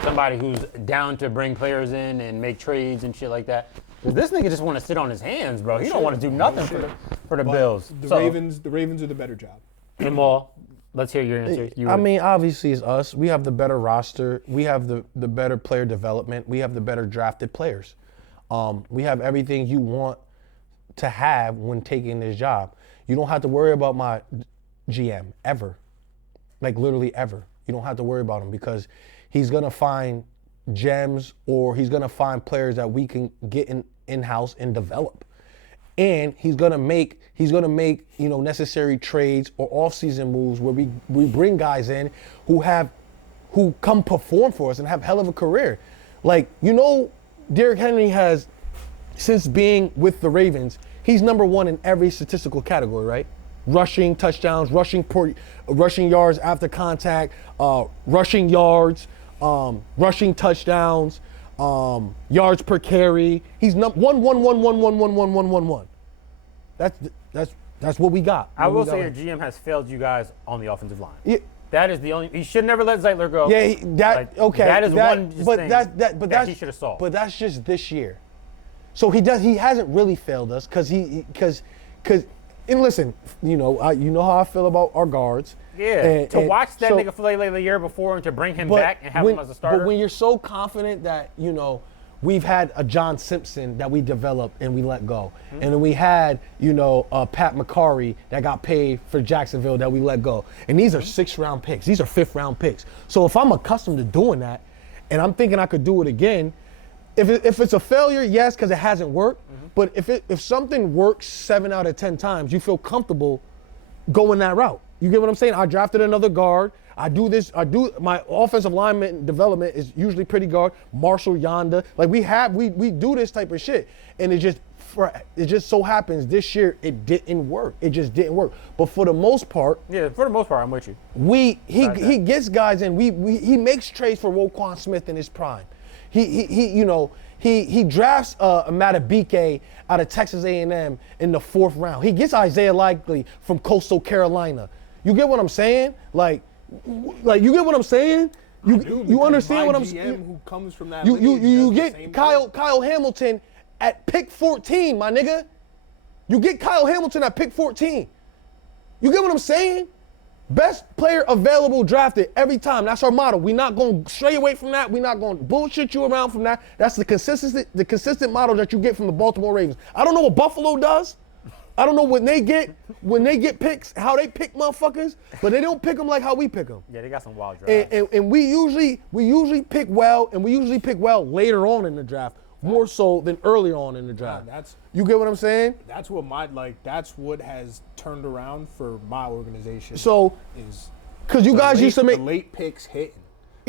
Somebody who's down to bring players in and make trades and shit like that. 'Cause this nigga just want to sit on his hands, bro. He don't want to do nothing for the Bills. the So, Ravens are the better job. Jamal, let's hear your answer. I mean, obviously it's us. We have the better roster. We have the better player development. We have the better drafted players. We have everything you want to have when taking this job. You don't have to worry about my GM ever. Like literally ever. You don't have to worry about him because he's going to find gems or he's going to find players that we can get in-house and develop. And he's gonna make necessary trades or off-season moves where we bring guys in who come perform for us and have hell of a career. Like, Derrick Henry has, since being with the Ravens, he's number one in every statistical category, right? rushing touchdowns, rushing yards after contact, rushing yards, rushing touchdowns, yards per carry. He's 1. That's what we got. I will say your GM has failed you guys on the offensive line. Yeah. That is the only. He should never let Zeitler go. Yeah, okay. That is one thing that he should have solved. But that's just this year. So he hasn't really failed us because and listen, you know how I feel about our guards. Yeah. To watch that nigga play like the year before and to bring him back and have him as a starter. But when you're so confident that we've had a John Simpson that we developed and we let go. Mm-hmm. And then we had, Pat McCarry that got paid for Jacksonville that we let go. And these are 6th-round picks. These are 5th-round picks. So if I'm accustomed to doing that and I'm thinking I could do it again, if it's a failure, yes, because it hasn't worked. Mm-hmm. But if something works 7 out of 10 times, you feel comfortable going that route. You get what I'm saying? I drafted another guard. My offensive lineman development is usually pretty guard. Marshall Yonda. Like we do this type of shit. And it just so happens this year it didn't work. It just didn't work. But for the most part. Yeah, for the most part, I'm with you. He gets guys in. He makes trades for Roquan Smith in his prime. He drafts Matabike out of Texas A&M in the 4th round. He gets Isaiah Likely from Coastal Carolina. You get what I'm saying? Like you get what I'm saying? You understand what I'm saying? Who comes from that you get Kyle Hamilton at pick 14, my nigga. You get Kyle Hamilton at pick 14. You get what I'm saying? Best player available drafted every time. That's our motto. We're not going to stray away from that. We're not going to bullshit you around from that. That's the consistent model that you get from the Baltimore Ravens. I don't know what Buffalo does. I don't know when they get picks, how they pick motherfuckers, but they don't pick them like how we pick them. Yeah, they got some wild drafts. And we usually pick well, and we usually pick well later on in the draft, more so than earlier on in the draft. You get what I'm saying? That's what has turned around for my organization. So, because you guys used to make the late picks hitting.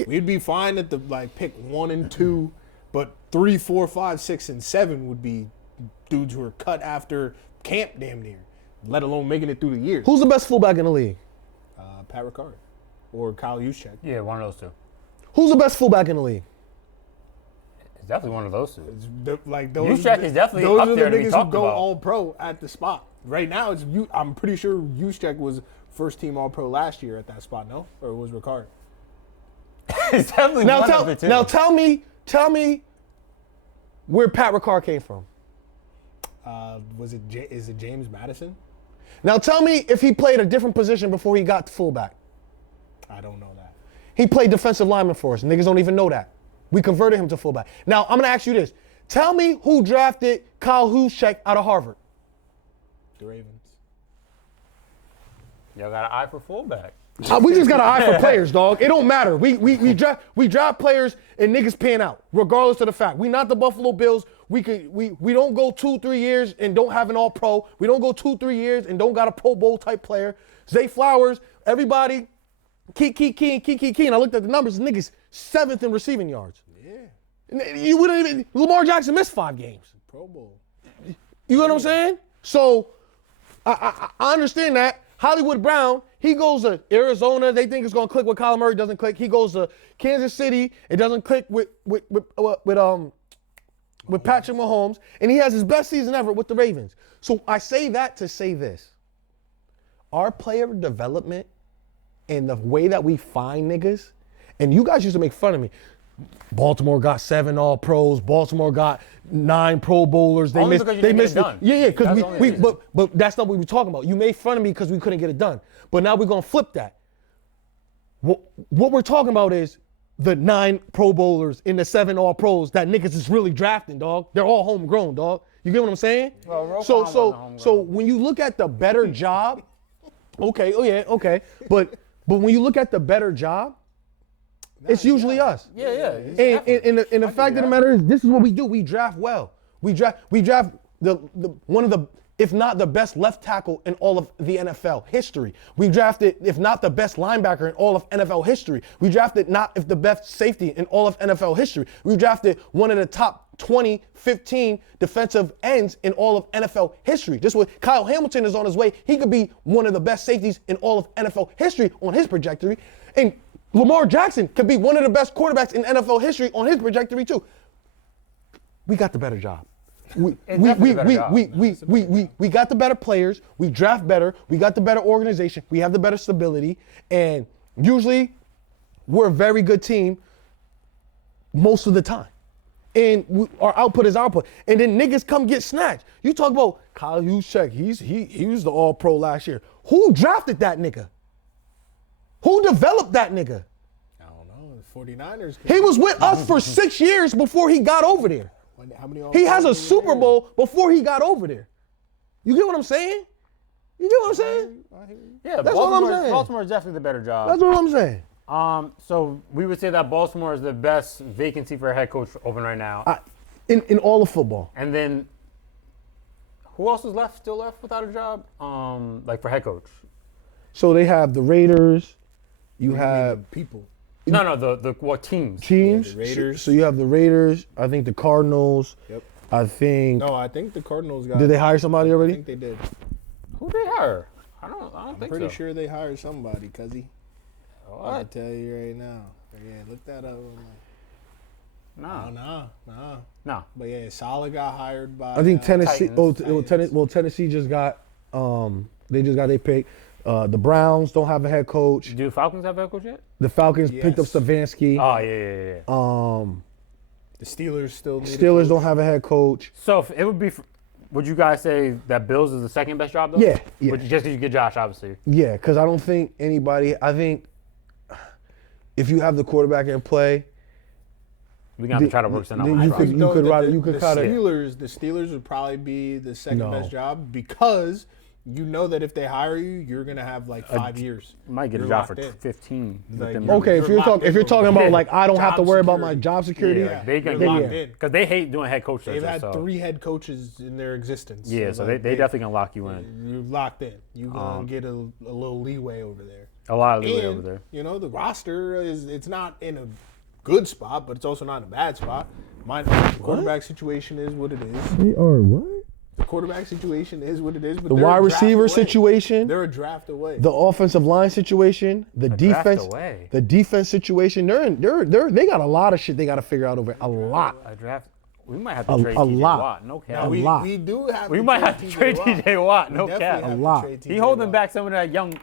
We'd be fine at the pick 1 and 2, but 3, 4, 5, 6, and 7 would be dudes who are cut after camp damn near, let alone making it through the year. Who's the best fullback in the league? Pat Ricard or Kyle Juszczyk. Yeah, one of those two. Who's the best fullback in the league? It's definitely one of those two. Juszczyk is definitely up there to be talked about. Those are the niggas who go All-Pro at the spot. Right now, I'm pretty sure Juszczyk was first-team All-Pro last year at that spot, no? Or was Ricard? It's definitely one of the two. Now tell me where Pat Ricard came from. Is it James Madison? Now tell me if he played a different position before he got to fullback. I don't know that. He played defensive lineman for us. Niggas don't even know that. We converted him to fullback. Now I'm gonna ask you this. Tell me who drafted Kyle Juszczyk out of Harvard. The Ravens. Y'all got an eye for fullback. We just got an eye for players, dog. It don't matter. We draft players and niggas pan out, regardless of the fact. We not the Buffalo Bills. We don't go 2-3 years and don't have an All-Pro. We don't go 2-3 years and don't got a Pro Bowl type player. Zay Flowers, everybody, key. And I looked at the numbers. Niggas 7th in receiving yards. Yeah. You wouldn't even. Lamar Jackson missed 5 games. Pro Bowl. You know what I'm saying? So I understand that. Hollywood Brown, he goes to Arizona. They think it's gonna click with Kyler Murray. Doesn't click. He goes to Kansas City. It doesn't click with Patrick Mahomes, and he has his best season ever with the Ravens. So I say that to say this: our player development and the way that we find niggas, and you guys used to make fun of me. Baltimore got 7 All-Pros. Baltimore got 9 Pro Bowlers. They Only missed. because you They didn't get missed. it done. Yeah, because That's the only reason. but that's not what we were talking about. You made fun of me because we couldn't get it done. But now we're gonna flip that. What we're talking about is the 9 Pro Bowlers and the 7 All-Pros that niggas is really drafting, dog. They're all homegrown, dog. You get what I'm saying? Well, Roquan wasn't homegrown. So when you look at the better job, okay. But when you look at the better job, it's usually us. Yeah. And the fact of the matter is, this is what we do. We draft well. We draft the one of the, if not the best left tackle in all of the NFL history. We drafted, if not the best linebacker in all of NFL history. We drafted not if the best safety in all of NFL history. We drafted one of the top 20, 15 defensive ends in all of NFL history. This was Kyle Hamilton is on his way. He could be one of the best safeties in all of NFL history on his trajectory. And Lamar Jackson could be one of the best quarterbacks in NFL history on his trajectory too. We got the better job. We got the better players. We draft better. We got the better organization. We have the better stability. And usually we're a very good team most of the time. And our output is output. And then niggas come get snatched. You talk about Kyle Juszczyk. He was the All-Pro last year. Who drafted that nigga? Who developed that nigga? I don't know. The 49ers. He was with us for 6 years before he got over there. How many He has a Super Bowl before he got over there. You get what I'm saying? You get what I'm saying? Yeah, That's what I'm saying. Baltimore is definitely the better job. That's what I'm saying. So we would say that Baltimore is the best vacancy for a head coach open right now. In all of football. And then who else is still left without a job? Like for head coach. So they have the Raiders. You have people. No, the what teams? Teams. Yeah, the Raiders. So you have the Raiders. I think the Cardinals. Yep. I think. No, I think the Cardinals got. Did they hire somebody I already? think they did. Who did they hire? I don't I'm think pretty so. sure they hired somebody, cuzzy. What? I'll tell you right now. Yeah, look that up. No. No. But yeah, Saleh got hired by. I think Tennessee. Titans. Tennessee just got. They just got their pick. The Browns don't have a head coach. Do Falcons have a head coach yet? The Falcons picked up Yes. Stefanski. Oh yeah. The Steelers still. Need a Steelers coach. don't have a head coach. So if it would be. Would you guys say that Bills is the second best job though? Yeah. Just because you get Josh, obviously. Yeah, because I don't think anybody. I think if you have the quarterback in play, We got to try to work something then out. you Probably. could- No, the kind Steelers- of. The Steelers would probably be the second No. best job because you know that if they hire you, you're gonna have like 5 years. You might get a You're job for locked in. 15. with Like, them. you're- okay, if you're locked talking in about Yeah. like I don't have to Job worry about my security. job security. Yeah, they You're can locked yeah. in. because they hate doing head coach They've searches. had So. 3 head coaches in their existence. Yeah, so like, they definitely gonna lock you in. You're locked in. You're gonna get a little leeway over there. A lot of leeway And, over there. you know, the roster it's not in a good spot, but it's also not in a bad spot. The quarterback situation is what it is. They are what? The quarterback situation is what it is. But The they're a wide draft receiver away. situation, They're a draft away. the offensive line situation, the draft defense, away. the defense situation. They got a lot of shit they got to figure out over a lot. A draft. We might have to A- trade a TJ lot. Watt. No cap. A we, lot. we do have. We to might trade have to trade TJ Watt. No Definitely cap. have to lot. trade He TJ holding Watt. back some of that young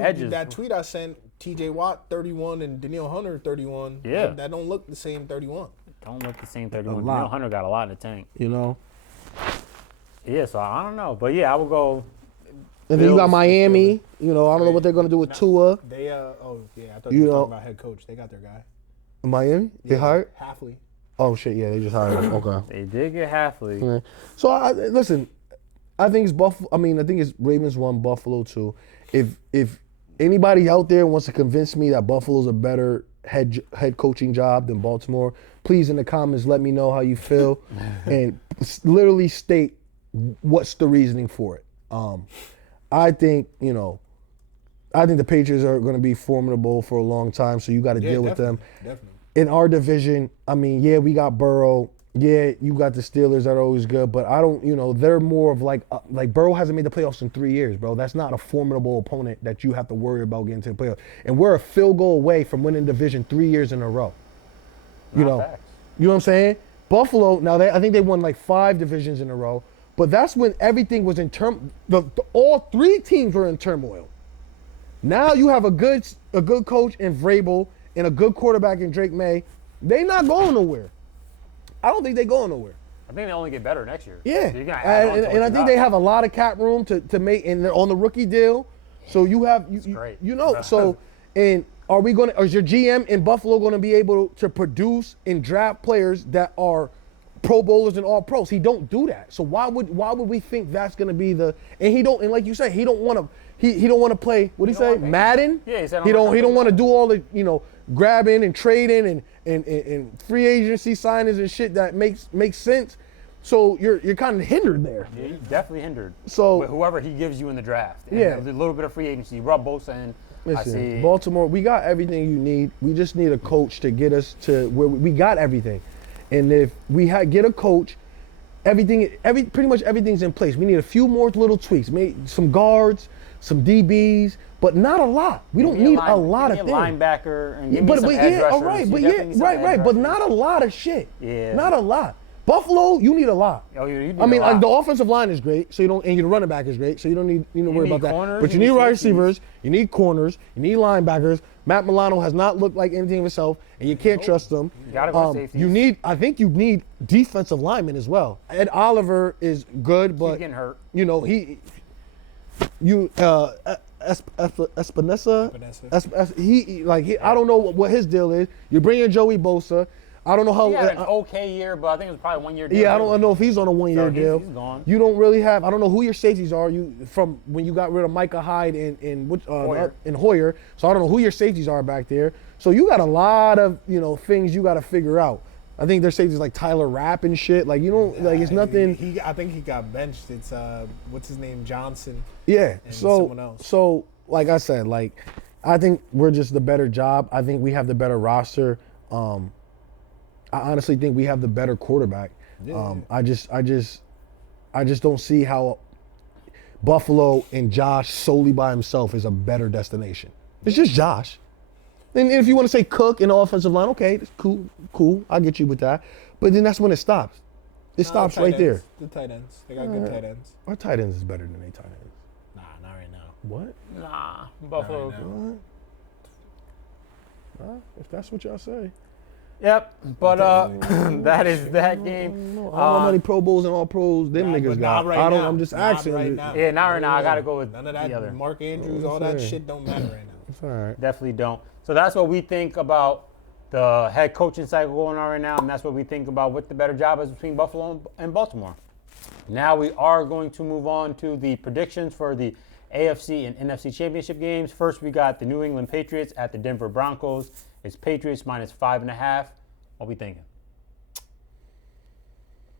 edges. That tweet I sent, TJ Watt 31 and Danielle Hunter 31. Yeah. That don't look the same 31. Don't look the same 31. lot. Daniel Hunter got a lot in the tank. You know. Yeah, so I don't know, but yeah, I would go. And then you got Bills, Miami. You know, I don't know what they're gonna do with Tua. They I thought You you were know- talking about head coach. They got their guy. Miami. They hired. Halfley. Oh shit! Yeah, they just hired him. Okay. They did get Halfley. Yeah. So listen, I think it's Buffalo. I mean, I think it's Ravens 1, Buffalo 2. If anybody out there wants to convince me that Buffalo's a better head coaching job than Baltimore, please in the comments let me know how you feel and literally state what's the reasoning for it. I think the Patriots are going to be formidable for a long time, so you got to deal with them. Definitely. In our division, I mean, yeah, we got Burrow. Yeah, you got the Steelers that are always good, but I don't, they're more of like Burrow hasn't made the playoffs in 3 years, bro. That's not a formidable opponent that you have to worry about getting to the playoffs. And we're a field goal away from winning division 3 years in a row. You know Facts. what I'm saying? Buffalo, now I think they won like 5 divisions in a row, but that's when everything was in all 3 teams were in turmoil. Now you have a good coach in Vrabel and a good quarterback in Drake May. They not going nowhere. I don't think they going nowhere. I think they only get better next year. Yeah, So you're gonna add on to what and I you think got. they have a lot of cap room to make, and they're on the rookie deal. So you have great. So and is your GM in Buffalo going to be able to produce and draft players that are Pro Bowlers and All Pros? He don't do that. So why would we think that's going to be and like you say, he don't want to play, what do you say, Madden? Yeah, he said he don't want to do all the grabbing and trading and free agency signings and shit that makes sense. So you're kind of hindered there. Yeah, he's definitely hindered. So- with whoever he gives you in the draft. And Yeah. a little bit of free agency. You rub Bosa in. I see. Listen, Baltimore, we got everything you need. We just need a coach to get us to where we got everything. And if we get a coach, pretty much everything's in place. We need a few more little tweaks, maybe some guards, some DBs, but not a lot. We don't need a lot of things. Linebacker and give me some edge rushers. All right, but not a lot of shit. Yeah. Not a lot. Buffalo, you need a lot. Oh, you need I mean, a lot. the offensive line is great, so you don't, and your running back is great, so you don't need to worry about that. Corners, But you need wide receivers, you need corners, you need linebackers. Matt Milano has not looked like anything of himself, and you can't trust him. You gotta go safeties. I think you need defensive linemen as well. Ed Oliver is good, but he's getting hurt. You know Espinosa. I don't know what his deal is. You bring in Joey Bosa. I don't know how. He had an okay year, but I think it was probably 1 year deal. Yeah, I don't know if he's on a 1 year deal. He's gone. You don't really have. I don't know who your safeties are. You from when you got rid of Micah Hyde and Hoyer. So I don't know who your safeties are back there. So you got a lot of things you got to figure out. I think their safeties like Tyler Rapp and shit. Like it's nothing. I think he got benched. It's what's his name, Johnson. Yeah. And So someone else. so like I said, I think we're just the better job. I think we have the better roster. I honestly think we have the better quarterback. Yeah. I just don't see how Buffalo and Josh solely by himself is a better destination. It's just Josh. And if you want to say Cook in the offensive line, okay, that's cool. I'll get you with that. But then that's when it stops. It stops right there. The tight ends. They got good tight ends. Our tight ends is better than their tight ends. Nah, not right now. What? Nah, Buffalo. If that's what y'all say. Yep, but that is that game. I don't know how many Pro Bowls and All Pros them niggas got. Right I don't. now. I'm just Not asking. right now. Yeah, not right now. I gotta go with none of the other. that. Mark Andrews, all that shit don't matter right now. It's all right. Definitely don't. So that's what we think about the head coaching cycle going on right now, and that's what we think about what the better job is between Buffalo and Baltimore. Now we are going to move on to the predictions for the AFC and NFC championship games. First, we got the New England Patriots at the Denver Broncos. It's Patriots minus 5.5. What we thinking?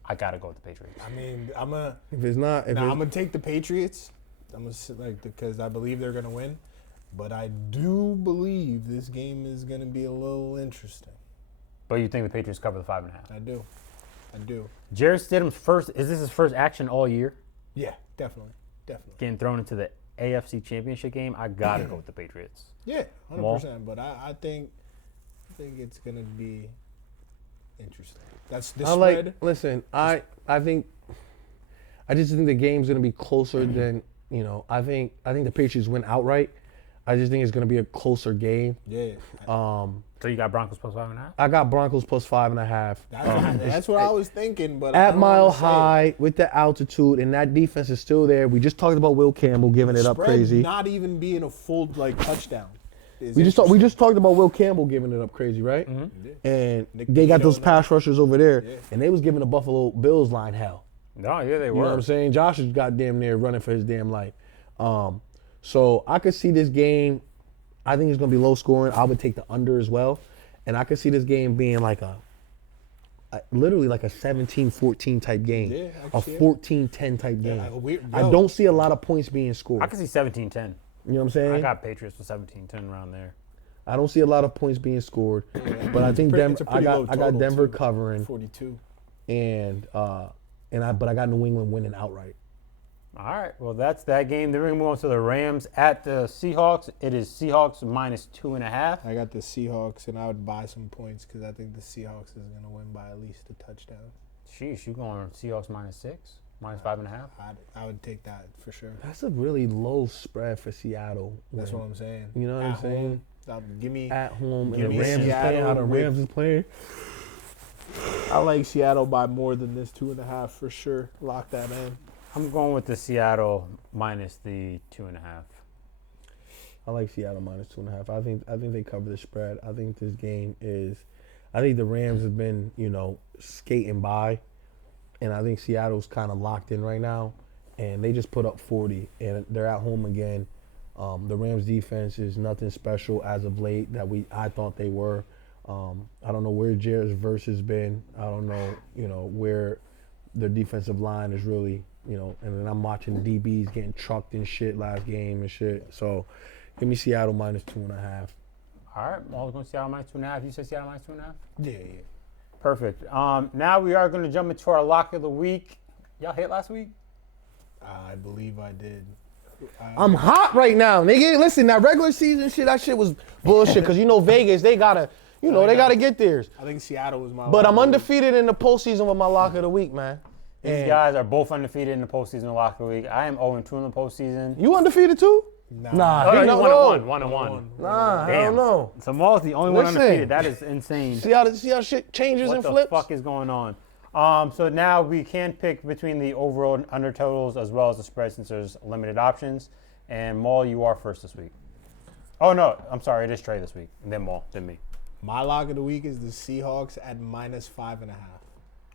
I gotta go with the Patriots. I mean, If it's not, I'm gonna take the Patriots. I'm gonna sit because I believe they're gonna win, but I do believe this game is gonna be a little interesting. But you think the Patriots cover the 5.5? I do. Jared Stidham's is this his first action all year? Yeah, definitely. Getting thrown into the AFC championship game, I gotta go with the Patriots. Yeah, 100%. But I think it's gonna be interesting. That's the spread. Listen, I just think the game's gonna be closer than I think the Patriots win outright. I just think it's gonna be a closer game. Yeah. So you got Broncos plus 5.5? I got Broncos plus 5.5. That's what I was thinking, but At Mile High with the altitude and that defense is still there. We just talked about Will Campbell giving it up crazy. Not even being a full touchdown. We just talked about Will Campbell giving it up crazy, right? Mm-hmm. And they got those pass rushers over there, and they was giving the Buffalo Bills line hell. No, yeah, they You were. know what I'm saying? Josh is goddamn near running for his damn life. So I could see this game. I think it's going to be low scoring. I would take the under as well. And I could see this game being like literally like a 17-14 type game. Yeah, a 14-10 type game. Yeah, I don't see a lot of points being scored. I can see 17-10. You know what I'm saying? I got Patriots with 17-10 around there. I don't see a lot of points being scored. But I think Denver, I got Denver covering. 42. But I got New England winning outright. All right, well, that's that game. Then we're going to move on to the Rams at the Seahawks. It is Seahawks minus 2.5. I got the Seahawks, and I would buy some points because I think the Seahawks is going to win by at least a touchdown. Sheesh, you going Seahawks minus 6? Minus 5.5? I would take that for sure. That's a really low spread for Seattle. That's what I'm saying. You know what I'm saying? Give me at home, and give the me Rams is Seattle playing how the Rams is playing. I like Seattle by more than this 2.5 for sure. Lock that in. I'm going with the Seattle minus the 2.5. I like Seattle minus 2.5. I think they cover the spread. I think this game is. I think the Rams have been skating by, and I think Seattle's kind of locked in right now, and they just put up 40, and they're at home again. The Rams defense is nothing special as of late that I thought they were. I don't know where Jared's verse has been. I don't know, where their defensive line is really, and then I'm watching DBs getting trucked and shit last game and shit. So give me Seattle minus 2.5. All right, well, I was going to Seattle minus 2.5. You said Seattle minus 2.5? Yeah. Perfect. Now we are going to jump into our lock of the week. Y'all hit last week? I believe I did. I'm hot right now, nigga. Listen, that regular season shit, that shit was bullshit. Cause you know Vegas, they gotta get theirs. I think Seattle was my. But lock I'm of the week. undefeated in the postseason with my lock of the week, man. These And guys are both undefeated in the postseason lock of the week. I am 0-2 in the postseason. you undefeated too? Nah. Oh, he you no, 1-1. Nah, I Damn. don't know. So Maul's the only one Listen. undefeated. That is insane. See how shit changes What and the flips? fuck is going on? So now we can pick between the overall and under totals as well as the spread since there's limited options. And Maul, you are first this week. Oh no, I'm sorry, it is Trey this week. And then Maul, then me. My lock of the week is the Seahawks at -5.5.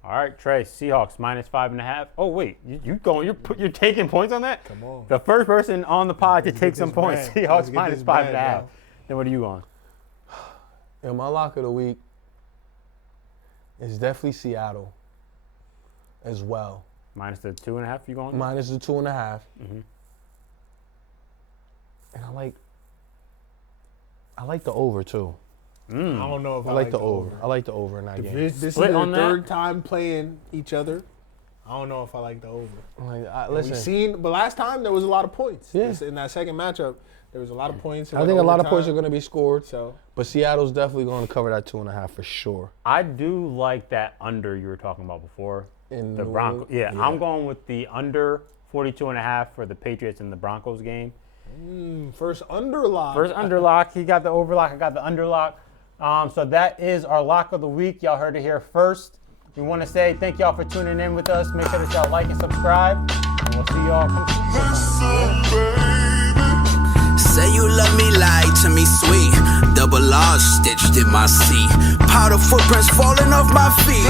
All right, Trey, Seahawks -5.5. Oh wait, you're taking points on that? Come on. The first person on the pod to Let's take get some this points. bread. Seahawks Let's get this -5.5. bread, bro. Then what are you on? And my lock of the week is definitely Seattle as well. Minus the 2.5 you going? Minus the 2.5. Mm-hmm. And I like the over too. I don't know if I like the over. I like the over in that game. This is Split their on that? third time playing each other. I don't know if I like the over. Listen, But last time there was a lot of points. Yeah. In that second matchup, there was a lot of points. I think a lot of points are going to be scored. So But Seattle's definitely going to cover that 2.5 for sure. I do like that under you were talking about before. In The New Broncos. England? Yeah, I'm going with the under 42.5 for the Patriots in the Broncos game. first underlock. First underlock, he got the overlock, I got the underlock. So that is our lock of the week. Y'all heard it here first. We want to say thank y'all for tuning in with us. Make sure that y'all like and subscribe. And we'll see y'all. Say you love me, lie to me, sweet. Double R stitched in my seat. Powder footprints falling off my feet.